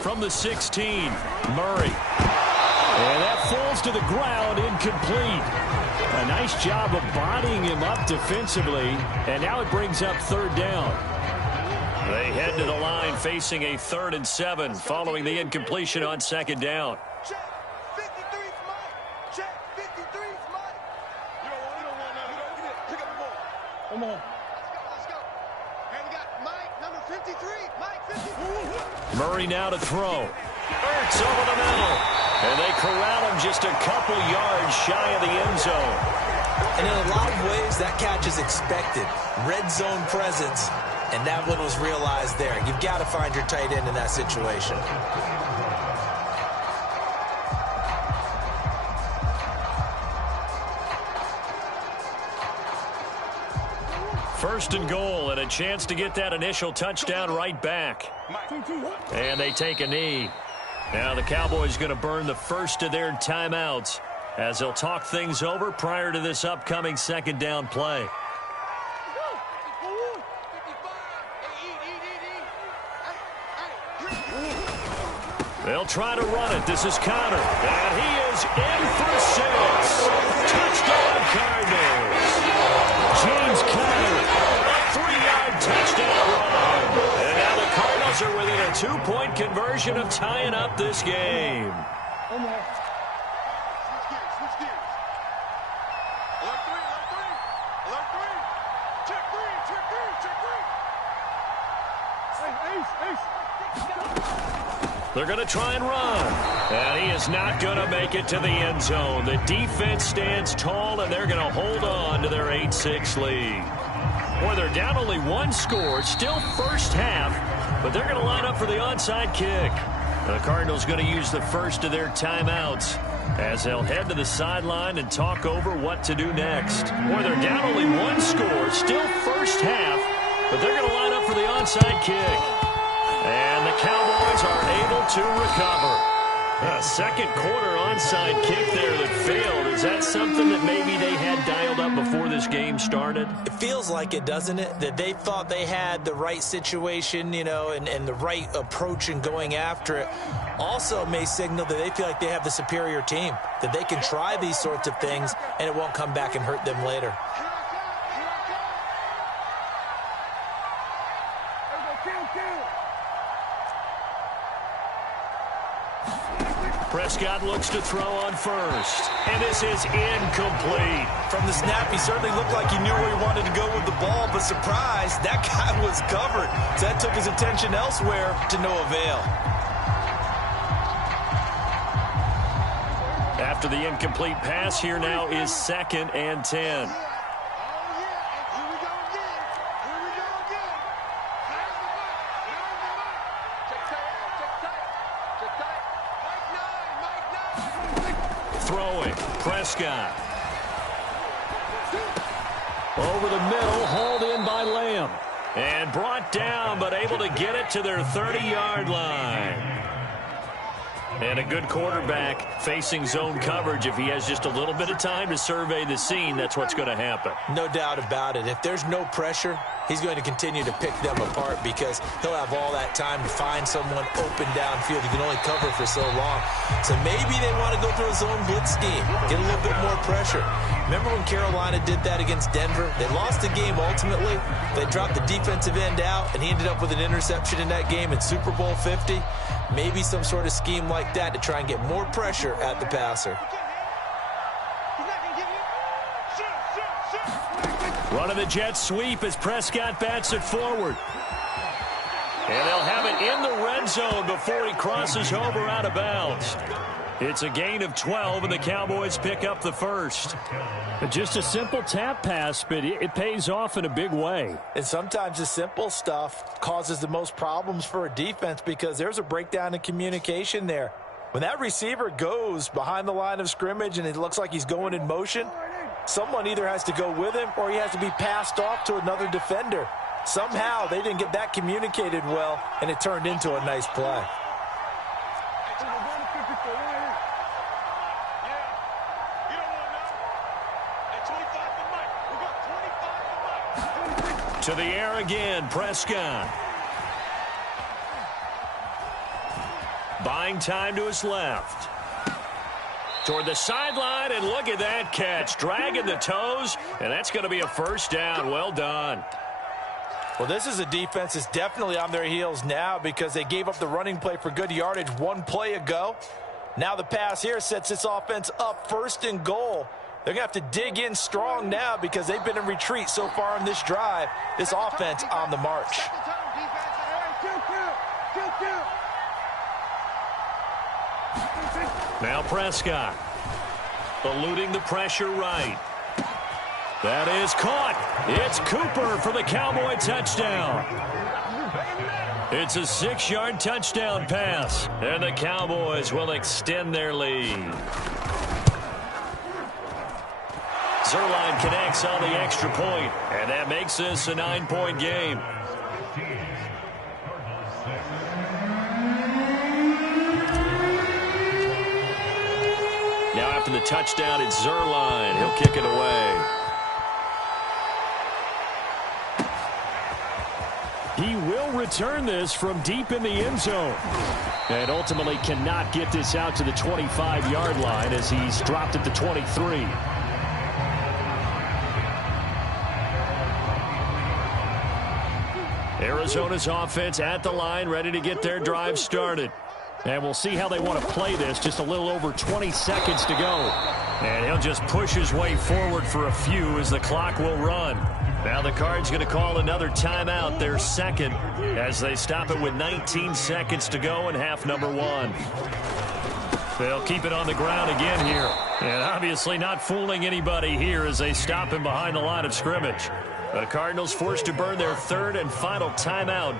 From the 16, Murray. And that falls to the ground, incomplete. A nice job of bodying him up defensively, and now it brings up third down. They head to the line facing a 3rd and 7 following the incompletion on second down. Check. 53's Mike. Check. 53's Mike. You don't want that. You don't get it. Pick up the ball. Come on. Let's go. And we got Mike, number 53. Mike, 53. Murray now to throw. Ertz over the middle. And they corral him just a couple yards shy of the end zone. And in a lot of ways, that catch is expected. Red zone presence, and that one was realized there. You've got to find your tight end in that situation. First and goal, and a chance to get that initial touchdown right back. And they take a knee. Now the Cowboys going to burn the first of their timeouts as they'll talk things over prior to this upcoming second down play. They'll try to run it. This is Connor. And he is in for 6. Touchdown Cardinals. James Conner, a 3-yard touchdown run. And now the Cardinals are within a 2-point conversion of tying up this game. Switch gears. Alert 3, alert 3. Alert 3. Check 3, check 3, check 3. Ace. They're going to try and run. And he is not going to make it to the end zone. The defense stands tall, and they're going to hold on to their 8-6 lead. Boy, they're down only 1 score. Still first half, but they're going to line up for the onside kick. The Cardinals going to use the first of their timeouts as they'll head to the sideline and talk over what to do next. Boy, they're down only 1 score. Still first half, but they're going to line up for the onside kick. And the Cowboys are able to recover. A second quarter onside kick there that failed. Is that something that maybe they had dialed up before this game started? It feels like it, doesn't it? That they thought they had the right situation, you know, and the right approach in going after it. Also may signal that they feel like they have the superior team, that they can try these sorts of things and it won't come back and hurt them later. Prescott looks to throw on first, and this is incomplete. From the snap, he certainly looked like he knew where he wanted to go with the ball, but surprise, that guy was covered. So that took his attention elsewhere to no avail. After the incomplete pass, here now is 2nd and 10. Throwing, Prescott. Over the middle, hauled in by Lamb. And brought down, but able to get it to their 30-yard line. And a good quarterback facing zone coverage. If he has just a little bit of time to survey the scene, that's what's going to happen. No doubt about it. If there's no pressure, he's going to continue to pick them apart because he'll have all that time to find someone open downfield. He can only cover for so long. So maybe they want to go through a zone blitz scheme, get a little bit more pressure. Remember when Carolina did that against Denver? They lost the game ultimately. They dropped the defensive end out, and he ended up with an interception in that game in Super Bowl 50. Maybe some sort of scheme like that to try and get more pressure at the passer. Running the jet sweep as Prescott bats it forward. And they'll have it in the red zone before he crosses over out of bounds. It's a gain of 12, and the Cowboys pick up the first. Just a simple tap pass, but it pays off in a big way. And sometimes the simple stuff causes the most problems for a defense because there's a breakdown in communication there. When that receiver goes behind the line of scrimmage and it looks like he's going in motion, Someone either has to go with him or he has to be passed off to another defender. Somehow they didn't get that communicated well, and it turned into a nice play. To the air again, Prescott. Buying time to his left. Toward the sideline, and look at that catch. Dragging the toes, and that's going to be a first down. Well done. Well, this is a defense that's definitely on their heels now because they gave up the running play for good yardage one play ago. Now the pass here sets this offense up 1st and goal. They're going to have to dig in strong now because they've been in retreat so far on this drive. This offense on the march. Now Prescott, eluding the pressure right. That is caught. It's Cooper for the Cowboy touchdown. It's a 6-yard touchdown pass, and the Cowboys will extend their lead. Zerline connects on the extra point, and that makes this a 9-point game. Now after the touchdown, it's Zerline. He'll kick it away. He will return this from deep in the end zone. And ultimately cannot get this out to the 25-yard line as he's dropped at the 23. Arizona's offense at the line, ready to get their drive started. And we'll see how they want to play this. Just a little over 20 seconds to go. And he'll just push his way forward for a few as the clock will run. Now the Cards going to call another timeout, their second, as they stop it with 19 seconds to go in half number 1. They'll keep it on the ground again here. And obviously not fooling anybody here as they stop him behind the line of scrimmage. The Cardinals forced to burn their 3rd and final timeout,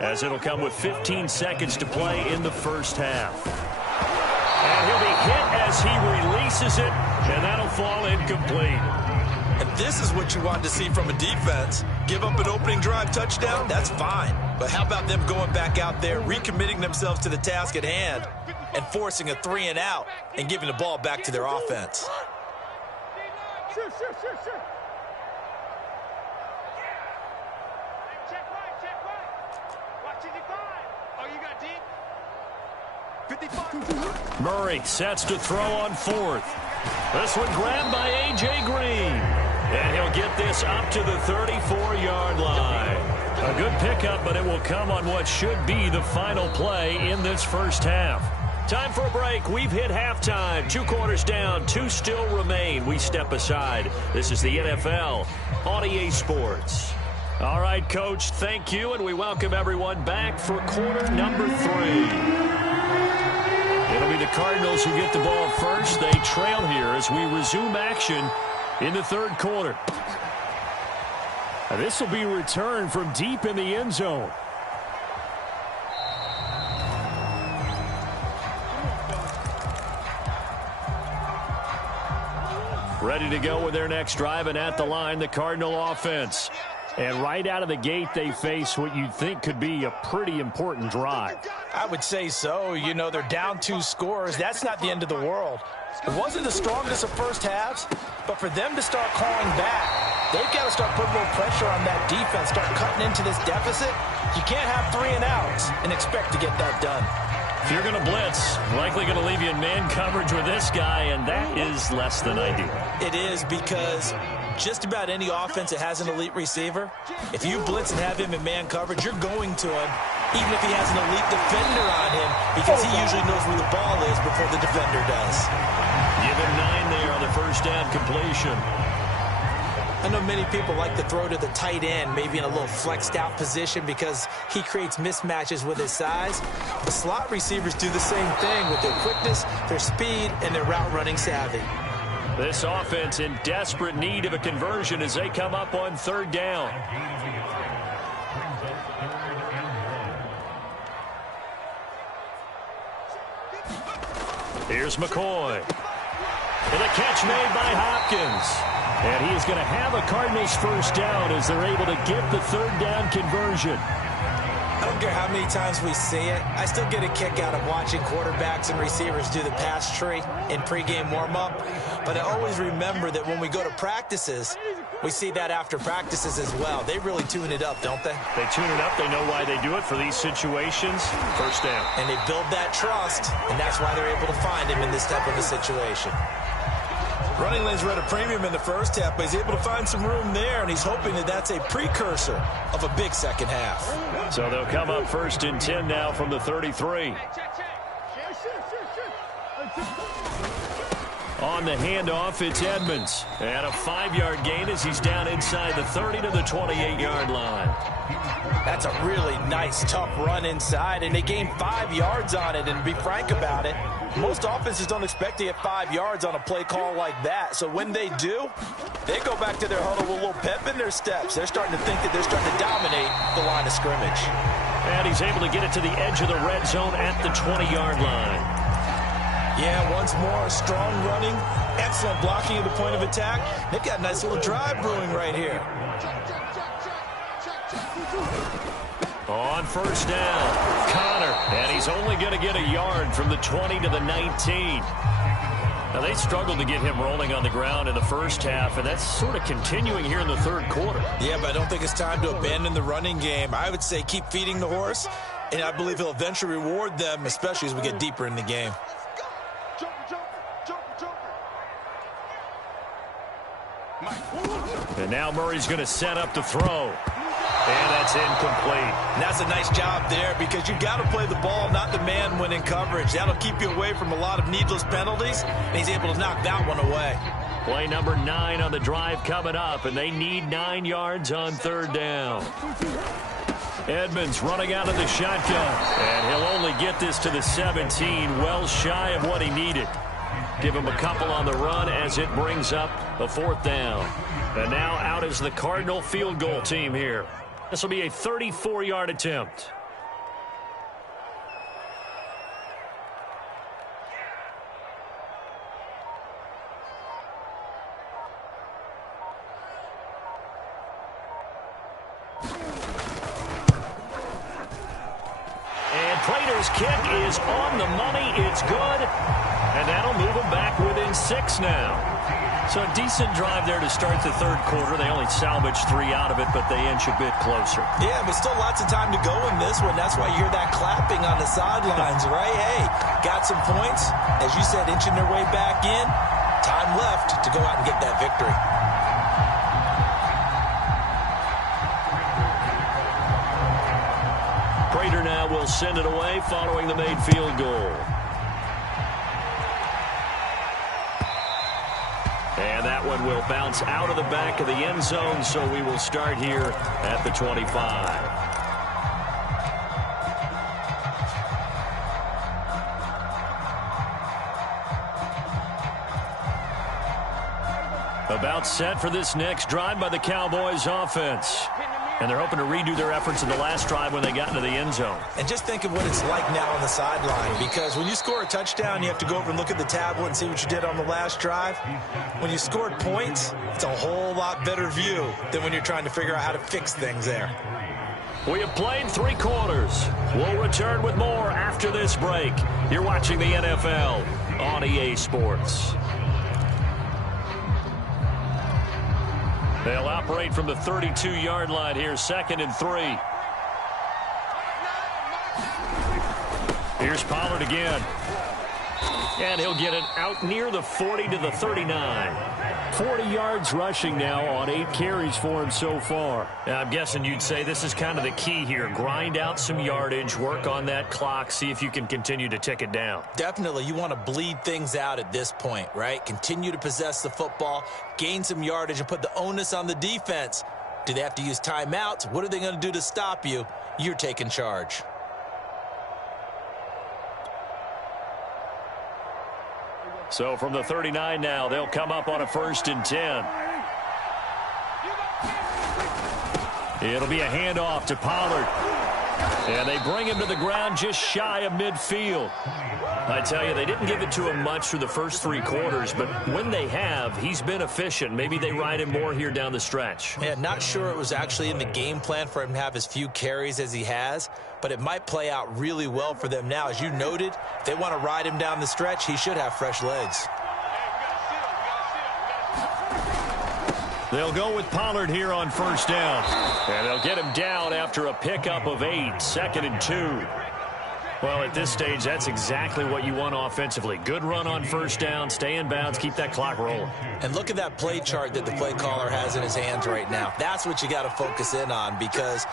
as it'll come with 15 seconds to play in the first half. And he'll be hit as he releases it, and that'll fall incomplete. And this is what you want to see from a defense. Give up an opening drive touchdown, that's fine. But how about them going back out there, recommitting themselves to the task at hand, and forcing a 3-and-out and giving the ball back to their offense. Sure. Murray sets to throw on 4th. This one grabbed by A.J. Green. And he'll get this up to the 34-yard line. A good pickup, but it will come on what should be the final play in this first half. Time for a break. We've hit halftime. 2 quarters down, 2 still remain. We step aside. This is the NFL on EA Sports. All right, Coach, thank you, and we welcome everyone back for quarter number 3. It'll be the Cardinals who get the ball first. They trail here as we resume action in the 3rd quarter. This will be returned from deep in the end zone. Ready to go with their next drive, and at the line, the Cardinal offense. And right out of the gate, they face what you'd think could be a pretty important drive. I would say so. You know, they're down 2 scores. That's not the end of the world. It wasn't the strongest of first halves, but for them to start clawing back, they've got to start putting a little pressure on that defense, start cutting into this deficit. You can't have 3-and-outs and expect to get that done. If you're going to blitz, likely going to leave you in man coverage with this guy, and that is less than ideal. It is, because just about any offense that has an elite receiver, if you blitz and have him in man coverage, you're going to him, even if he has an elite defender on him, because he usually knows where the ball is before the defender does. Give him 9 there on the first down completion. I know many people like to throw to the tight end, maybe in a little flexed out position because he creates mismatches with his size. The slot receivers do the same thing with their quickness, their speed, and their route running savvy. This offense in desperate need of a conversion as they come up on 3rd down. Here's McCoy. And a catch made by Hopkins. And he is going to have a Cardinals first down as they're able to get the third down conversion. I don't care how many times we see it. I still get a kick out of watching quarterbacks and receivers do the pass tree in pregame warm-up. But I always remember that when we go to practices, we see that after practices as well. They really tune it up, don't they? They tune it up. They know why they do it for these situations. First down. And they build that trust, and that's why they're able to find him in this type of a situation. Running lanes were at a premium in the first half, but he's able to find some room there, and he's hoping that that's a precursor of a big second half. So they'll come up first and 10 now from the 33. On the handoff, it's Edmonds. And a 5-yard gain as he's down inside the 30 to the 28-yard line. That's a really nice, tough run inside, and they gained 5 yards on it. And to be frank about it, most offenses don't expect to get 5 yards on a play call like that. So when they do, they go back to their huddle with a little pep in their steps. They're starting to think that they're starting to dominate the line of scrimmage. And he's able to get it to the edge of the red zone at the 20-yard line. Yeah, once more, strong running, excellent blocking at the point of attack. They've got a nice little drive brewing right here. On first down, Connor, and he's only going to get a yard from the 20 to the 19. Now, they struggled to get him rolling on the ground in the first half, and that's sort of continuing here in the third quarter. Yeah, but I don't think it's time to abandon the running game. I would say keep feeding the horse, and I believe he'll eventually reward them, especially as we get deeper in the game. And now Murray's going to set up the throw. And that's incomplete. And that's a nice job there because you've got to play the ball, not the man when in coverage. That'll keep you away from a lot of needless penalties, and he's able to knock that one away. Play number 9 on the drive coming up, and they need 9 yards on third down. Edmonds running out of the shotgun, and he'll only get this to the 17, well shy of what he needed. Give him a couple on the run as it brings up a fourth down. And now out is the Cardinal field goal team here. This will be a 34-yard attempt. And Prater's kick is on the money. It's good. And that'll move them back within 6 now. So a decent drive there to start the third quarter. They only salvaged 3 out of it, but they inch a bit closer. Yeah, but still lots of time to go in this one. That's why you hear that clapping on the sidelines, right? Hey, got some points. As you said, inching their way back in. Time left to go out and get that victory. Prater now will send it away following the made field goal. And that one will bounce out of the back of the end zone, so we will start here at the 25. About set for this next drive by the Cowboys offense. And they're hoping to redo their efforts in the last drive when they got into the end zone. And just think of what it's like now on the sideline, because when you score a touchdown, you have to go over and look at the tablet and see what you did on the last drive. When you scored points, it's a whole lot better view than when you're trying to figure out how to fix things there. We have played 3 quarters. We'll return with more after this break. You're watching the NFL on EA Sports. They'll operate from the 32-yard line here, 2nd and 3. Here's Pollard again. And he'll get it out near the 40 to the 39. 40 yards rushing now on 8 carries for him so far. Now, I'm guessing you'd say this is kind of the key here. Grind out some yardage, work on that clock, see if you can continue to tick it down. Definitely, you want to bleed things out at this point, right? Continue to possess the football, gain some yardage, and put the onus on the defense. Do they have to use timeouts? What are they going to do to stop you? You're taking charge. So from the 39 now, they'll come up on a 1st and 10. It'll be a handoff to Pollard. And they bring him to the ground just shy of midfield. I tell you, they didn't give it to him much through the first 3 quarters, but when they have, he's been efficient. Maybe they ride him more here down the stretch. Yeah, not sure it was actually in the game plan for him to have as few carries as he has, but it might play out really well for them now. As you noted, if they want to ride him down the stretch, he should have fresh legs. They'll go with Pollard here on first down. And they'll get him down after a pickup of 8, 2nd and 2. Well, at this stage, that's exactly what you want offensively. Good run on first down, stay in bounds, keep that clock rolling. And look at that play chart that the play caller has in his hands right now. That's what you got to focus in on, because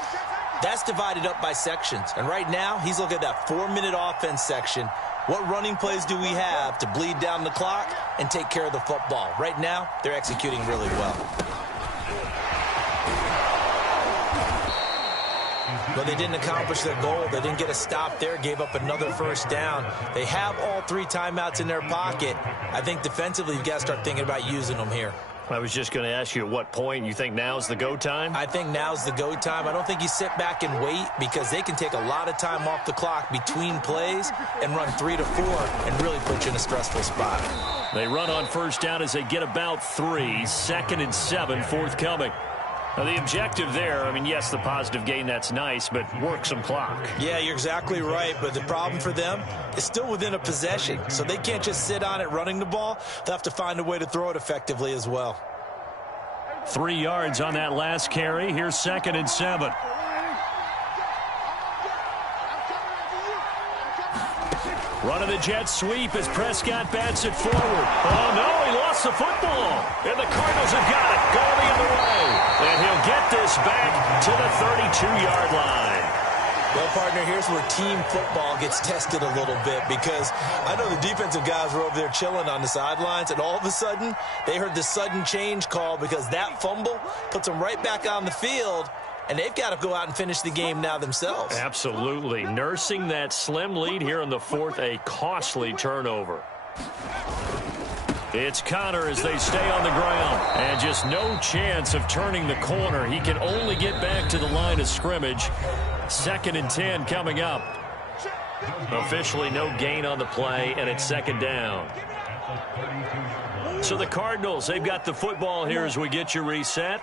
that's divided up by sections. And right now, he's looking at that 4-minute offense section. What running plays do we have to bleed down the clock and take care of the football? Right now, they're executing really well. But they didn't accomplish their goal. They didn't get a stop there, gave up another first down. They have all 3 timeouts in their pocket. I think defensively, you've got to start thinking about using them here. I was just going to ask you at what point you think now's the go time? I think now's the go time. I don't think you sit back and wait, because they can take a lot of time off the clock between plays and run 3 to 4 and really put you in a stressful spot. They run on first down as they get about 3, 2nd and 7 forthcoming. Now, the objective there, I mean, yes, the positive gain, that's nice, but work some clock. Yeah, you're exactly right, but the problem for them is still within a possession, so they can't just sit on it running the ball. They'll have to find a way to throw it effectively as well. 3 yards on that last carry. Here's 2nd and 7. Running the jet sweep as Prescott bats it forward. Oh, no, he lost the football. And the Cardinals have got it. Going the other way. And he'll get this back to the 32-yard line. Well, partner, here's where team football gets tested a little bit, because I know the defensive guys were over there chilling on the sidelines, and all of a sudden, they heard the sudden change call, because that fumble puts them right back on the field, and they've got to go out and finish the game now themselves. Absolutely. Nursing that slim lead here in the 4th, a costly turnover. It's Connor as they stay on the ground. And just no chance of turning the corner. He can only get back to the line of scrimmage. 2nd and 10 coming up. Officially no gain on the play, and it's 2nd down. So the Cardinals, they've got the football here as we get you reset.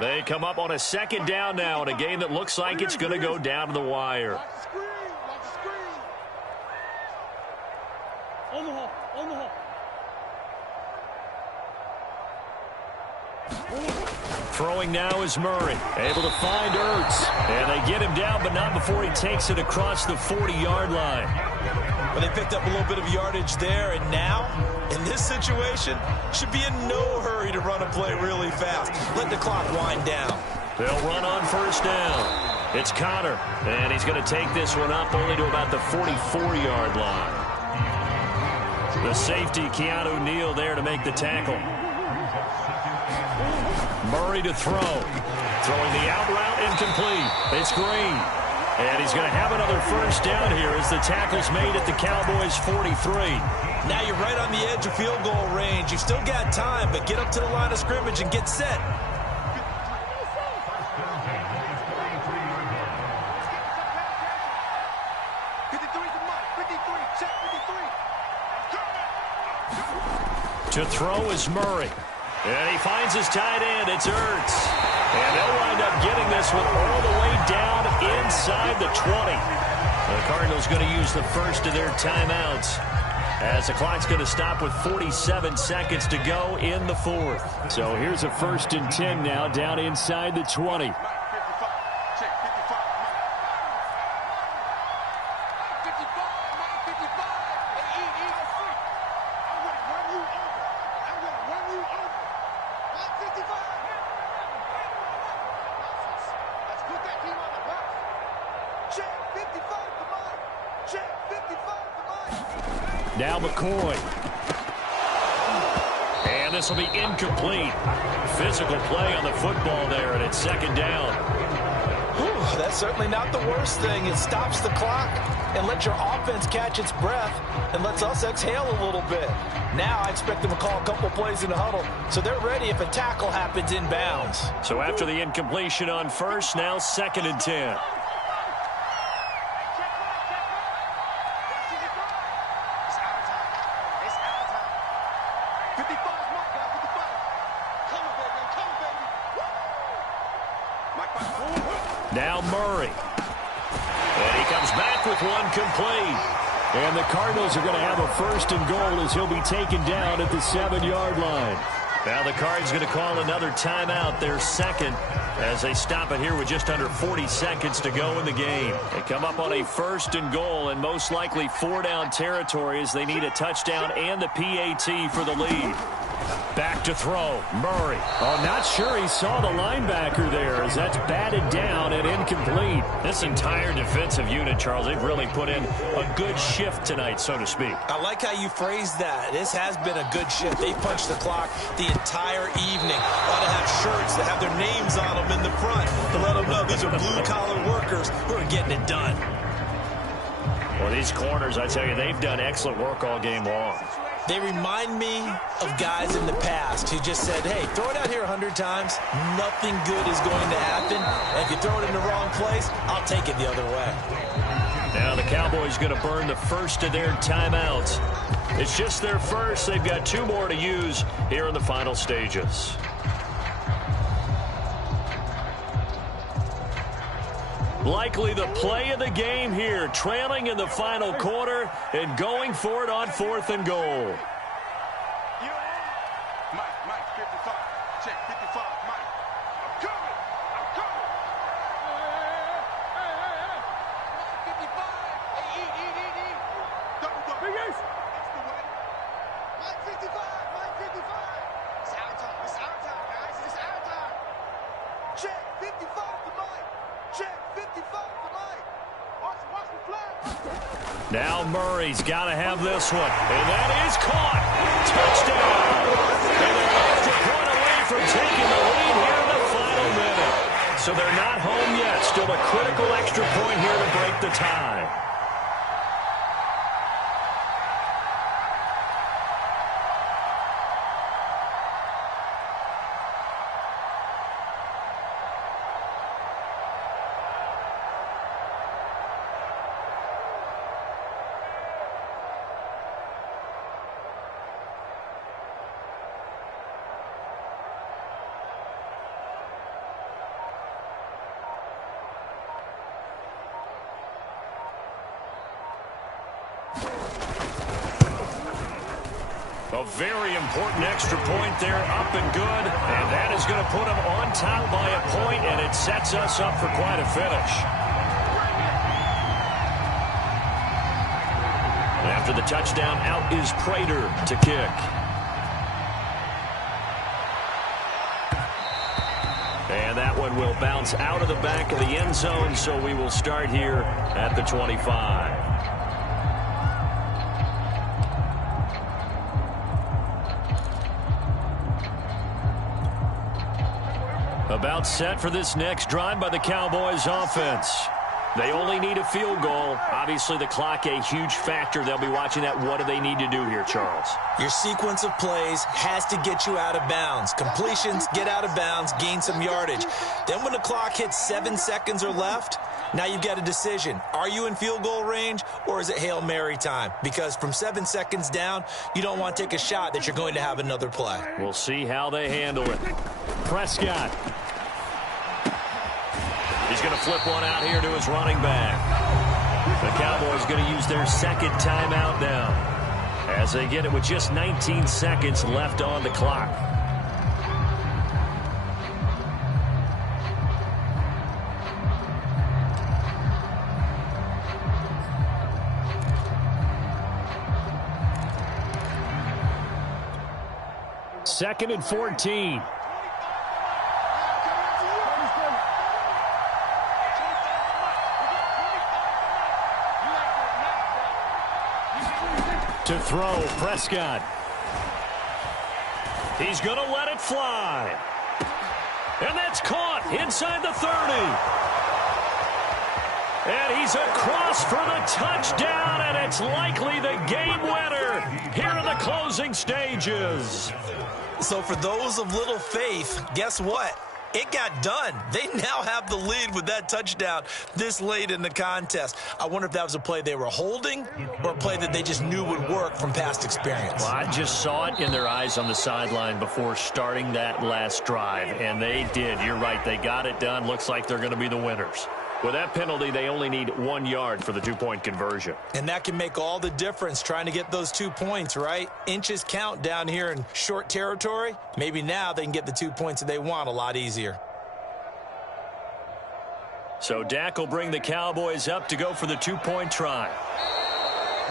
They come up on a 2nd down now in a game that looks like it's going to go down to the wire. Throwing now is Murray. Able to find Ertz. And they get him down, but not before he takes it across the 40-yard line. Well, they picked up a little bit of yardage there, and now, in this situation, should be in no hurry to run a play really fast. Let the clock wind down. They'll run on first down. It's Connor, and he's going to take this one up only to about the 44-yard line. The safety, Keanu Neal, there to make the tackle. Murray to throw. Throwing the out route, incomplete. It's Green. And he's going to have another first down here as the tackle's made at the Cowboys' 43. Now you're right on the edge of field goal range. You've still got time, but get up to the line of scrimmage and get set. To throw is Murray. And he finds his tight end. It's Ertz. And they'll wind up getting this one all the way down inside the 20. The Cardinals going to use the first of their timeouts, as the clock's going to stop with 47 seconds to go in the 4th. So here's a 1st and 10 now down inside the 20. Now McCoy. And this will be incomplete. Physical play on the football there, and it's 2nd down. Whew, that's certainly not the worst thing. It stops the clock and lets your offense catch its breath and lets us exhale a little bit. Now I expect them to call a couple plays in the huddle, so they're ready if a tackle happens inbounds. So after the incompletion on first, now 2nd and 10. Now Murray. And he comes back with one complete. And the Cardinals are going to have a first and goal as he'll be taken down at the 7-yard line. Now the Cards going to call another timeout, their second, as they stop it here with just under 40 seconds to go in the game. They come up on a first and goal and most likely 4-down territory as they need a touchdown and the PAT for the lead. Back to throw, Murray. Oh, not sure he saw the linebacker there as that's batted down and incomplete. This entire defensive unit, Charles, they've really put in a good shift tonight, so to speak. I like how you phrased that. This has been a good shift. They punched the clock the entire evening. Ought to have shirts that have their names on them in the front to let them know these are blue-collar workers who are getting it done. Well, these corners, I tell you, they've done excellent work all game long. They remind me of guys in the past who just said, hey, throw it out here 100 times. Nothing good is going to happen. And if you throw it in the wrong place, I'll take it the other way. Now the Cowboys going to burn the first of their timeouts. It's just their first. They've got 2 more to use here in the final stages. Likely the play of the game here, trailing in the final quarter and going for it on 4th and goal. Mike, 55. Check, 55, Mike. I'm coming. 55. Hey, eat. Double. Big Ace. That's the way. Mike, 55. It's our time, guys. It's our time. Check, 55 to Mike. Check, 55 to Mike. Watch the flag. Now Murray's got to have this one. And that is caught. Touchdown. And they're an extra point away from taking the lead here in the final minute. So they're not home yet. Still a critical extra point here to break the tie. A very important extra point there, up and good. And that is going to put them on top by a point, and it sets us up for quite a finish. After the touchdown, out is Prater to kick. And that one will bounce out of the back of the end zone, so we will start here at the 25. About set for this next drive by the Cowboys offense. They only need a field goal. Obviously, the clock a huge factor. They'll be watching that. What do they need to do here, Charles? Your sequence of plays has to get you out of bounds. Completions, get out of bounds, gain some yardage. Then when the clock hits 7 seconds or left, now you've got a decision. Are you in field goal range, or is it Hail Mary time? Because from 7 seconds down, you don't want to take a shot that you're going to have another play. We'll see how they handle it. Prescott. He's going to flip one out here to his running back. The Cowboys going to use their second timeout now as they get it with just 19 seconds left on the clock. Second and 14. To throw, Prescott. He's going to let it fly. And that's caught inside the 30. And he's across for the touchdown, and it's likely the game winner here in the closing stages. So for those of little faith, guess what? it got done. They now have the lead with that touchdown this late in the contest. I wonder if that was a play they were holding or a play that they just knew would work from past experience. Well, I just saw it in their eyes on the sideline before starting that last drive, and they did. You're right. They got it done. Looks like they're going to be the winners. With that penalty, they only need 1 yard for the 2-point conversion. And that can make all the difference trying to get those 2 points, right? Inches count down here in short territory. Maybe now they can get the 2 points that they want a lot easier. So Dak will bring the Cowboys up to go for the 2-point try.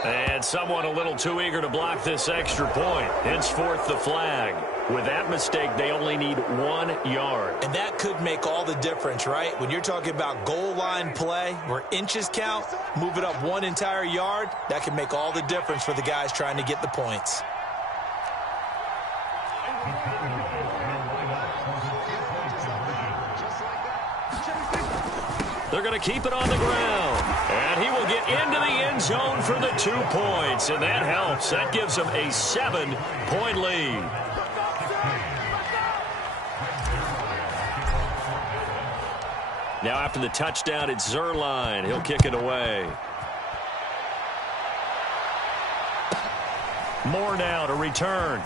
And someone a little too eager to block this extra point. Henceforth the flag. With that mistake, they only need 1 yard. And that could make all the difference, right? When you're talking about goal line play where inches count, move it up 1 entire yard, that can make all the difference for the guys trying to get the points. They're going to keep it on the ground. And he will get into the end zone for the 2 points. And that helps. That gives them a 7-point lead. Now after the touchdown, it's Zerline. He'll kick it away. Moore now to return.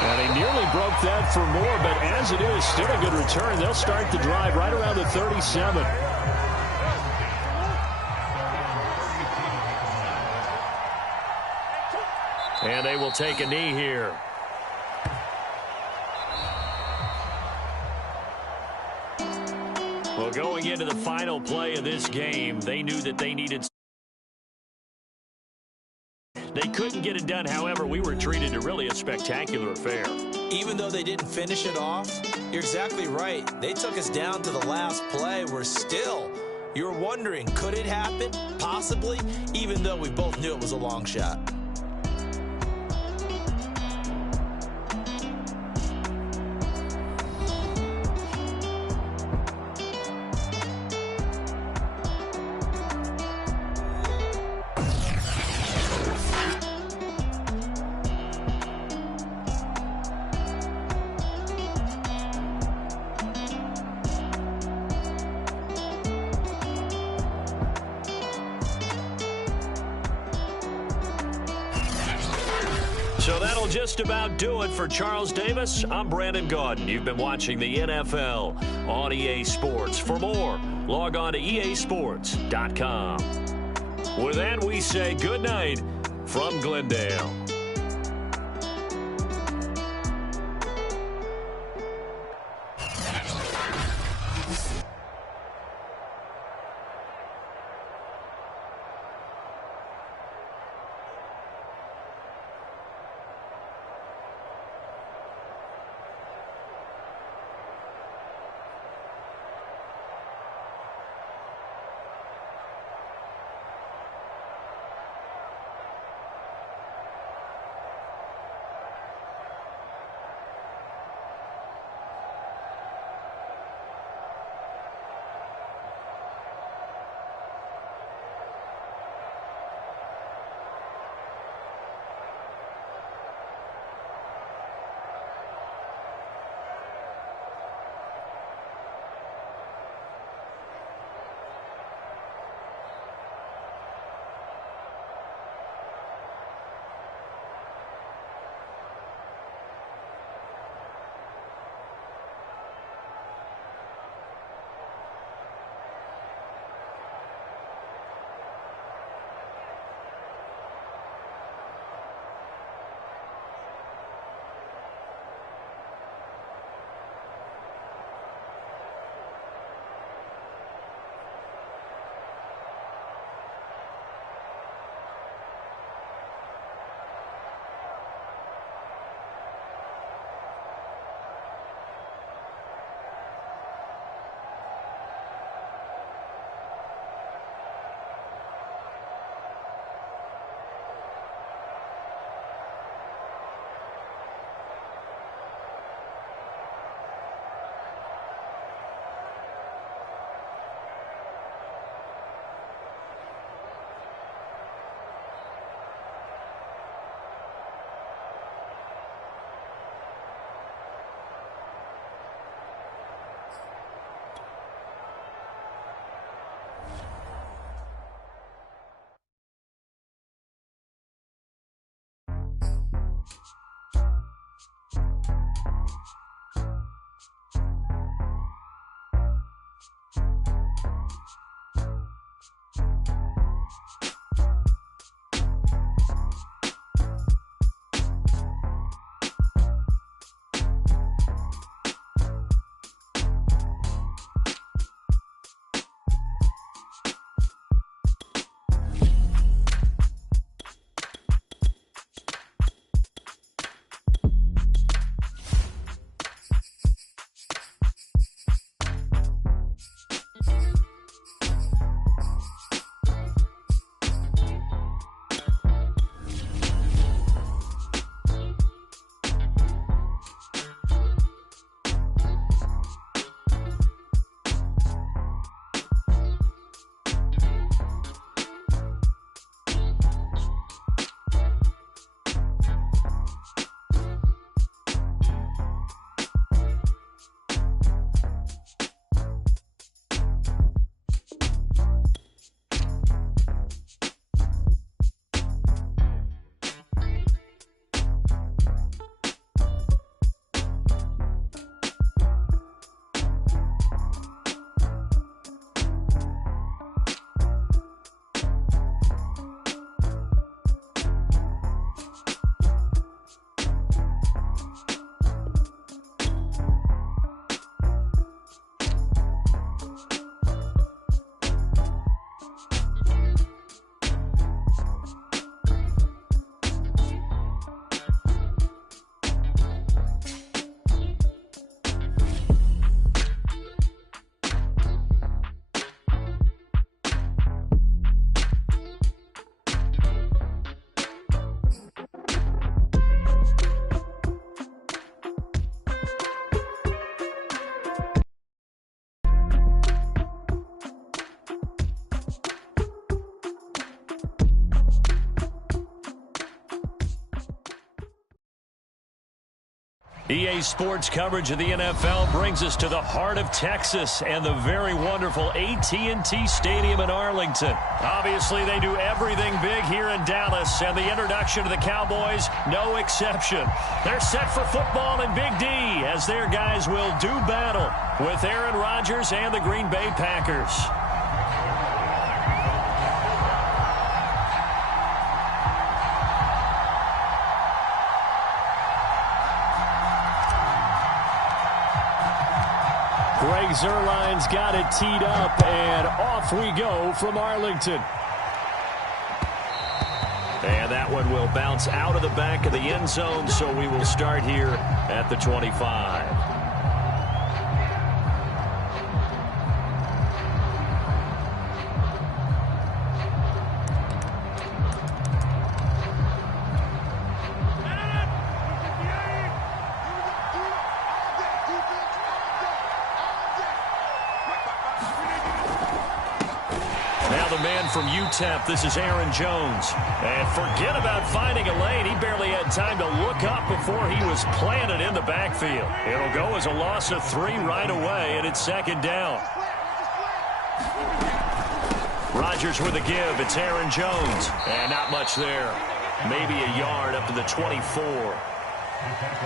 And he nearly broke that for Moore, but as it is, still a good return. They'll start the drive right around the 37. And they will take a knee here. Well, going into the final play of this game, they knew that they needed. They couldn't get it done. However, we were treated to really a spectacular affair. Even though they didn't finish it off, you're exactly right. They took us down to the last play. We're still, you're wondering, could it happen? Possibly, even though we both knew it was a long shot. So that'll just about do it for Charles Davis. I'm Brandon Gaudin. You've been watching the NFL on EA Sports. For more, log on to easports.com. With that, we say good night from Glendale. EA Sports coverage of the NFL brings us to the heart of Texas and the very wonderful AT&T Stadium in Arlington. Obviously, they do everything big here in Dallas, and the introduction to the Cowboys, no exception. They're set for football in Big D as their guys will do battle with Aaron Rodgers and the Green Bay Packers. Greg Zuerlein's got it teed up, and off we go from Arlington. And that one will bounce out of the back of the end zone, so we will start here at the 25. From UTEP, this is Aaron Jones. And forget about finding a lane. He barely had time to look up before he was planted in the backfield. It'll go as a loss of 3 right away, and it's second down. Rodgers with a give. It's Aaron Jones. And not much there. Maybe a yard up to the 24.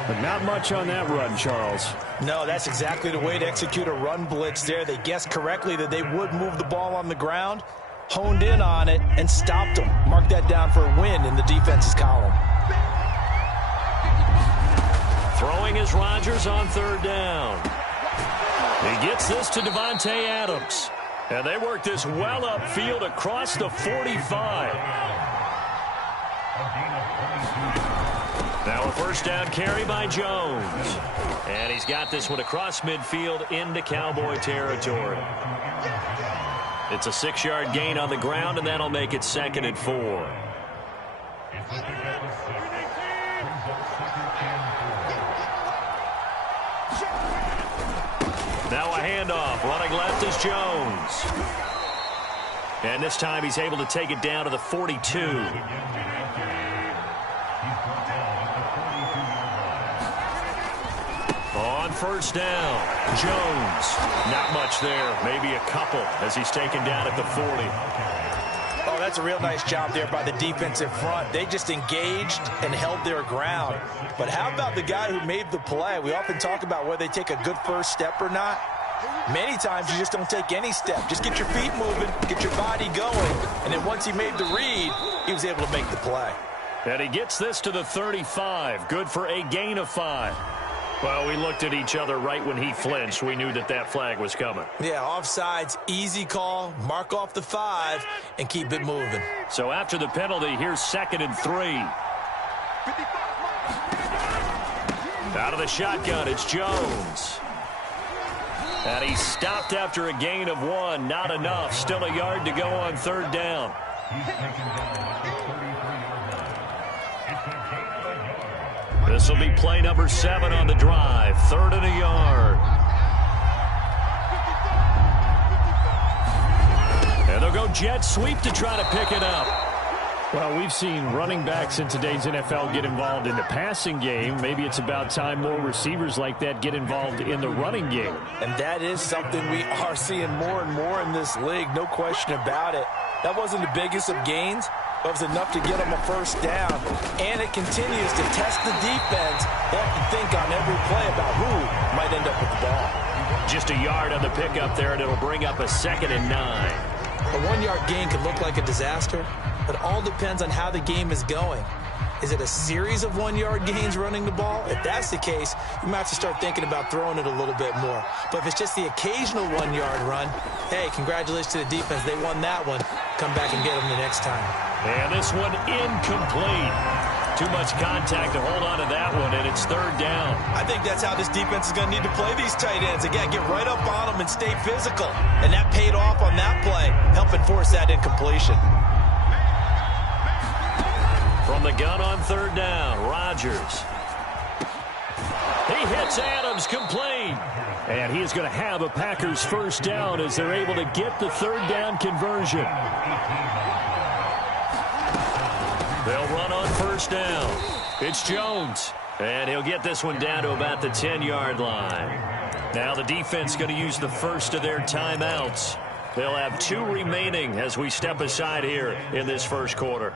But not much on that run, Charles. No, that's exactly the way to execute a run blitz there. They guessed correctly that they would move the ball on the ground, honed in on it, and stopped them. Mark that down for a win in the defense's column. Throwing is Rodgers on third down. He gets this to Devontae Adams. And they work this well upfield across the 45. Now a first down carry by Jones. And he's got this one across midfield into Cowboy territory. It's a 6-yard gain on the ground, and that'll make it 2nd and 4. Now a handoff. Running left is Jones. And this time he's able to take it down to the 42. On first down, Jones. Not much there. Maybe a couple as he's taken down at the 40. Oh, that's a real nice job there by the defensive front. They just engaged and held their ground. But how about the guy who made the play? We often talk about whether they take a good first step or not. Many times you just don't take any step. Just get your feet moving, get your body going. And then once he made the read, he was able to make the play. And he gets this to the 35. Good for a gain of 5. Well, we looked at each other right when he flinched. We knew that that flag was coming. Yeah, offsides, easy call, mark off the 5, and keep it moving. So after the penalty, here's 2nd and 3. Out of the shotgun, it's Jones. And he stopped after a gain of 1. Not enough. Still a yard to go on third down. This will be play number 7 on the drive. 3rd and a yard. And they'll go jet sweep to try to pick it up. Well, we've seen running backs in today's NFL get involved in the passing game. Maybe it's about time more receivers like that get involved in the running game. And that is something we are seeing more and more in this league, no question about it. That wasn't the biggest of gains, but it was enough to get them a first down. And it continues to test the defense. They have to think on every play about who might end up with the ball. Just a yard on the pickup there, and it'll bring up a 2nd and 9. A 1-yard gain could look like a disaster. But all depends on how the game is going. Is it a series of 1-yard gains running the ball? If that's the case, you might have to start thinking about throwing it a little bit more. But if it's just the occasional 1-yard run, hey, congratulations to the defense. They won that one. Come back and get them the next time. And this one incomplete. Too much contact to hold on to that one, and it's 3rd down. I think that's how this defense is going to need to play these tight ends. They got to get right up on them and stay physical. And that paid off on that play, helping force that incompletion. From the gun on 3rd down, Rodgers. He hits Adams complete. And he is going to have a Packers first down as they're able to get the 3rd down conversion. They'll run on first down. It's Jones. And he'll get this one down to about the 10-yard line. Now the defense going to use the first of their timeouts. They'll have 2 remaining as we step aside here in this first quarter.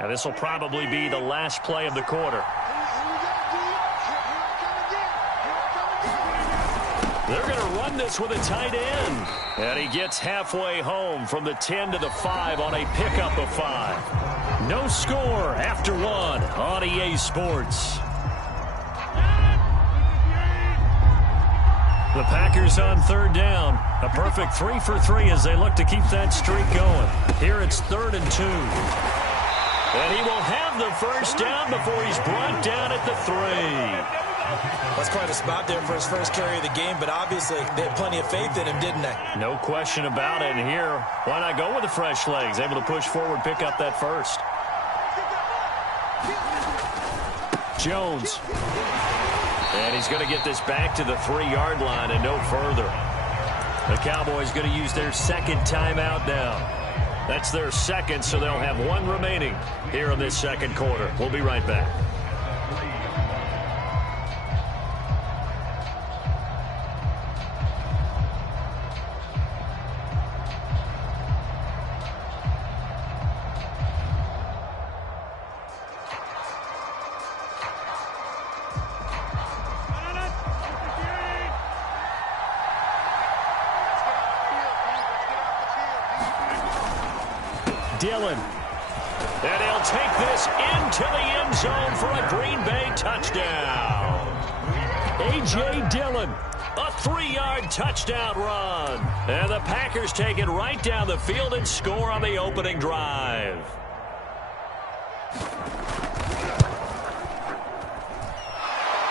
Now this will probably be the last play of the quarter. They're going to run this with a tight end. And he gets halfway home from the 10 to the 5 on a pickup of 5. No score after 1 on EA Sports. The Packers on 3rd down. A perfect 3 for 3 as they look to keep that streak going. Here it's 3rd and 2. And he will have the first down before he's brought down at the 3. That's quite a spot there for his first carry of the game, but obviously they had plenty of faith in him, didn't they? No question about it. And here, why not go with the fresh legs? Able to push forward, pick up that first. Jones. And he's going to get this back to the 3-yard line and no further. The Cowboys going to use their second timeout now. That's their second, so they'll have 1 remaining here in this second quarter. We'll be right back. Dillon. And he'll take this into the end zone for a Green Bay touchdown. A.J. Dillon, a 3-yard touchdown run. And the Packers take it right down the field and score on the opening drive.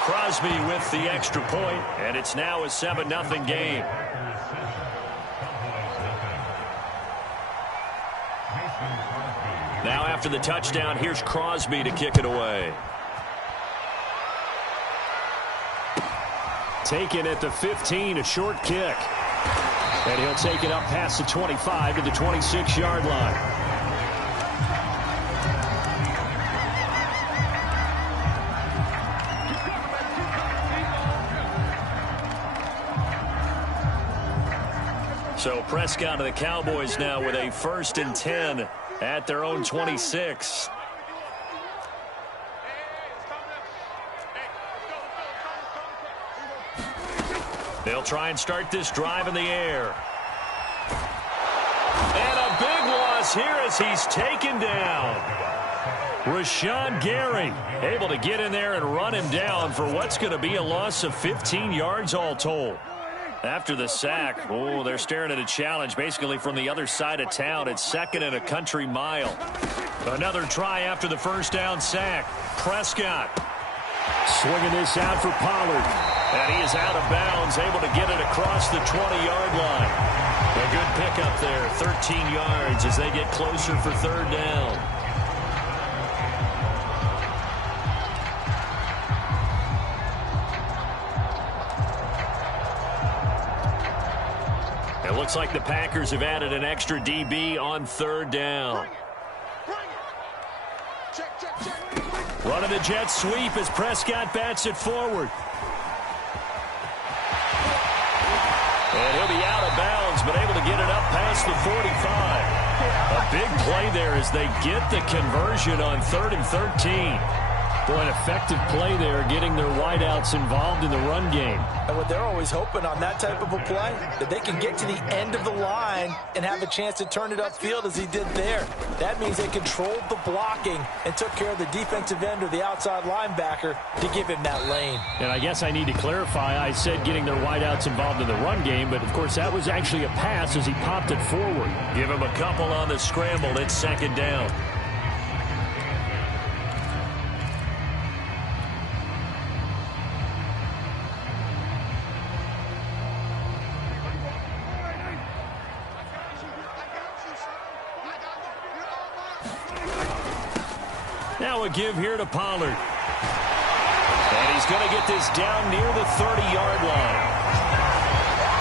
Crosby with the extra point, and it's now a 7-0 game. Now after the touchdown, here's Crosby to kick it away. Taken at the 15, a short kick. And he'll take it up past the 25 to the 26-yard line. So Prescott of the Cowboys now with a 1st and 10 at their own 26. They'll try and start this drive in the air. And a big loss here as he's taken down. Rashawn Gary able to get in there and run him down for what's going to be a loss of 15 yards all told. After the sack, oh, they're staring at a challenge basically from the other side of town. It's 2nd and a country mile. Another try after the first down sack. Prescott swinging this out for Pollard. And he is out of bounds, able to get it across the 20-yard line. A good pickup there, 13 yards as they get closer for 3rd down. It looks like the Packers have added an extra DB on 3rd down. Running the jet sweep as Prescott bats it forward. And he'll be out of bounds, but able to get it up past the 45. A big play there as they get the conversion on 3rd and 13. Boy, an effective play there, getting their wideouts involved in the run game. And what they're always hoping on that type of a play, that they can get to the end of the line and have a chance to turn it upfield as he did there. That means they controlled the blocking and took care of the defensive end or the outside linebacker to give him that lane. And I guess I need to clarify, I said getting their wideouts involved in the run game, but of course that was actually a pass as he popped it forward. Give him a couple on the scramble. It's 2nd down. Now a give here to Pollard. And he's going to get this down near the 30-yard line.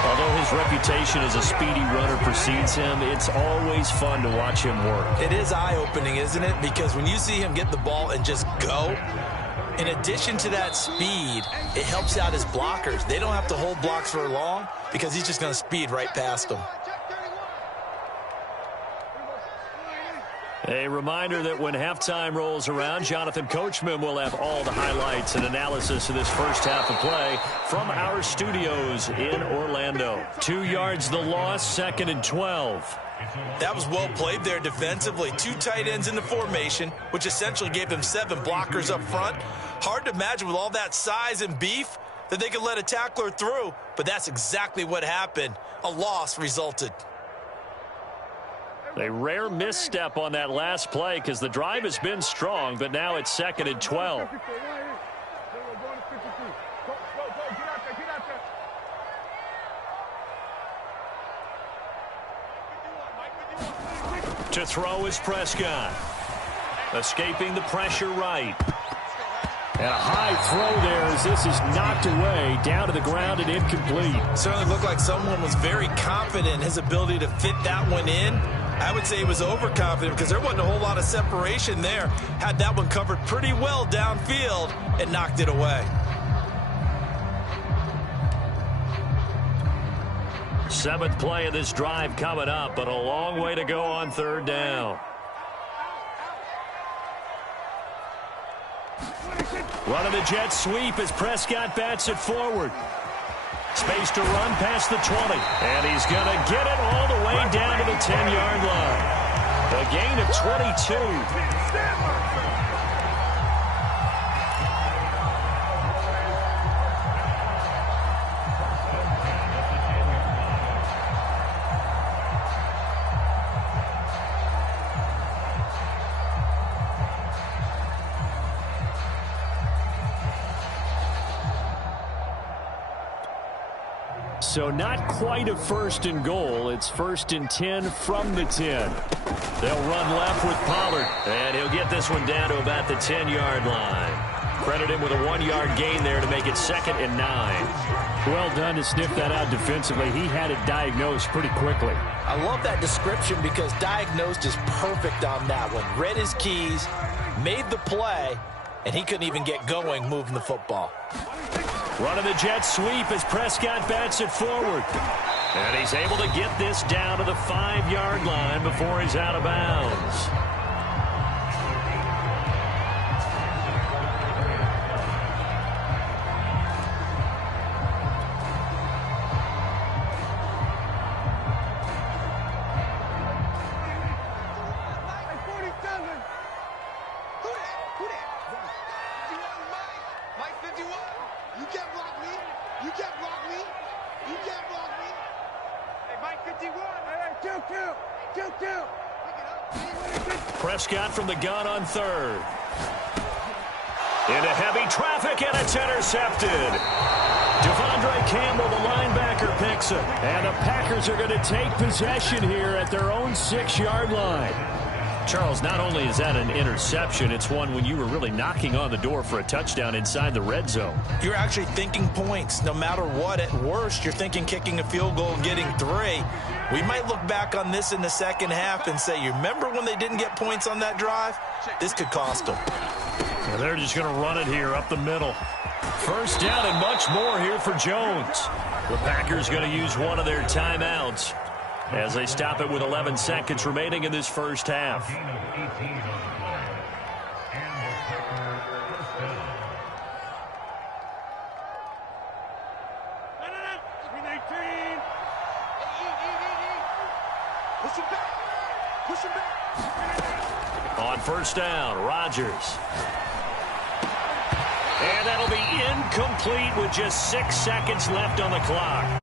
Although his reputation as a speedy runner precedes him, it's always fun to watch him work. It is eye-opening, isn't it? Because when you see him get the ball and just go, in addition to that speed, it helps out his blockers. They don't have to hold blocks for long because he's just going to speed right past them. A reminder that when halftime rolls around, Jonathan Coachman will have all the highlights and analysis of this first half of play from our studios in Orlando. 2 yards the loss, 2nd and 12. That was well played there defensively. 2 tight ends in the formation, which essentially gave them 7 blockers up front. Hard to imagine with all that size and beef that they could let a tackler through, but that's exactly what happened. A loss resulted. A rare misstep on that last play because the drive has been strong, but now it's 2nd and 12. To throw is Prescott. Escaping the pressure right. And a high throw there as this is knocked away, down to the ground and incomplete. Certainly looked like someone was very confident in his ability to fit that one in. I would say he was overconfident because there wasn't a whole lot of separation there. Had that one covered pretty well downfield and knocked it away. Seventh play of this drive coming up, but a long way to go on 3rd down. Running the jet sweep as Prescott bats it forward. Space to run past the 20. And he's going to get it all the way down to the 10-yard line. A gain of 22. So not quite a 1st and goal. It's 1st and 10 from the 10. They'll run left with Pollard, and he'll get this one down to about the 10-yard line. Credit him with a 1-yard gain there to make it 2nd and 9. Well done to sniff that out defensively. He had it diagnosed pretty quickly. I love that description because diagnosed is perfect on that one. Read his keys, made the play, and he couldn't even get going moving the football. Running the jet sweep as Prescott bats it forward. And he's able to get this down to the 5-yard line before he's out of bounds. Prescott from the gun on 3rd. Into heavy traffic, and it's intercepted. Devondre Campbell, the linebacker, picks it. And the Packers are going to take possession here at their own 6-yard line. Charles, not only is that an interception, it's one when you were really knocking on the door for a touchdown inside the red zone. You're actually thinking points. No matter what, at worst, you're thinking kicking a field goal and getting 3. We might look back on this in the second half and say, you remember when they didn't get points on that drive? This could cost them. Well, they're just going to run it here up the middle. 1st down and much more here for Jones. The Packers going to use one of their timeouts as they stop it with 11 seconds remaining in this first half. On 1st down, Rodgers. And that'll be incomplete with just 6 seconds left on the clock.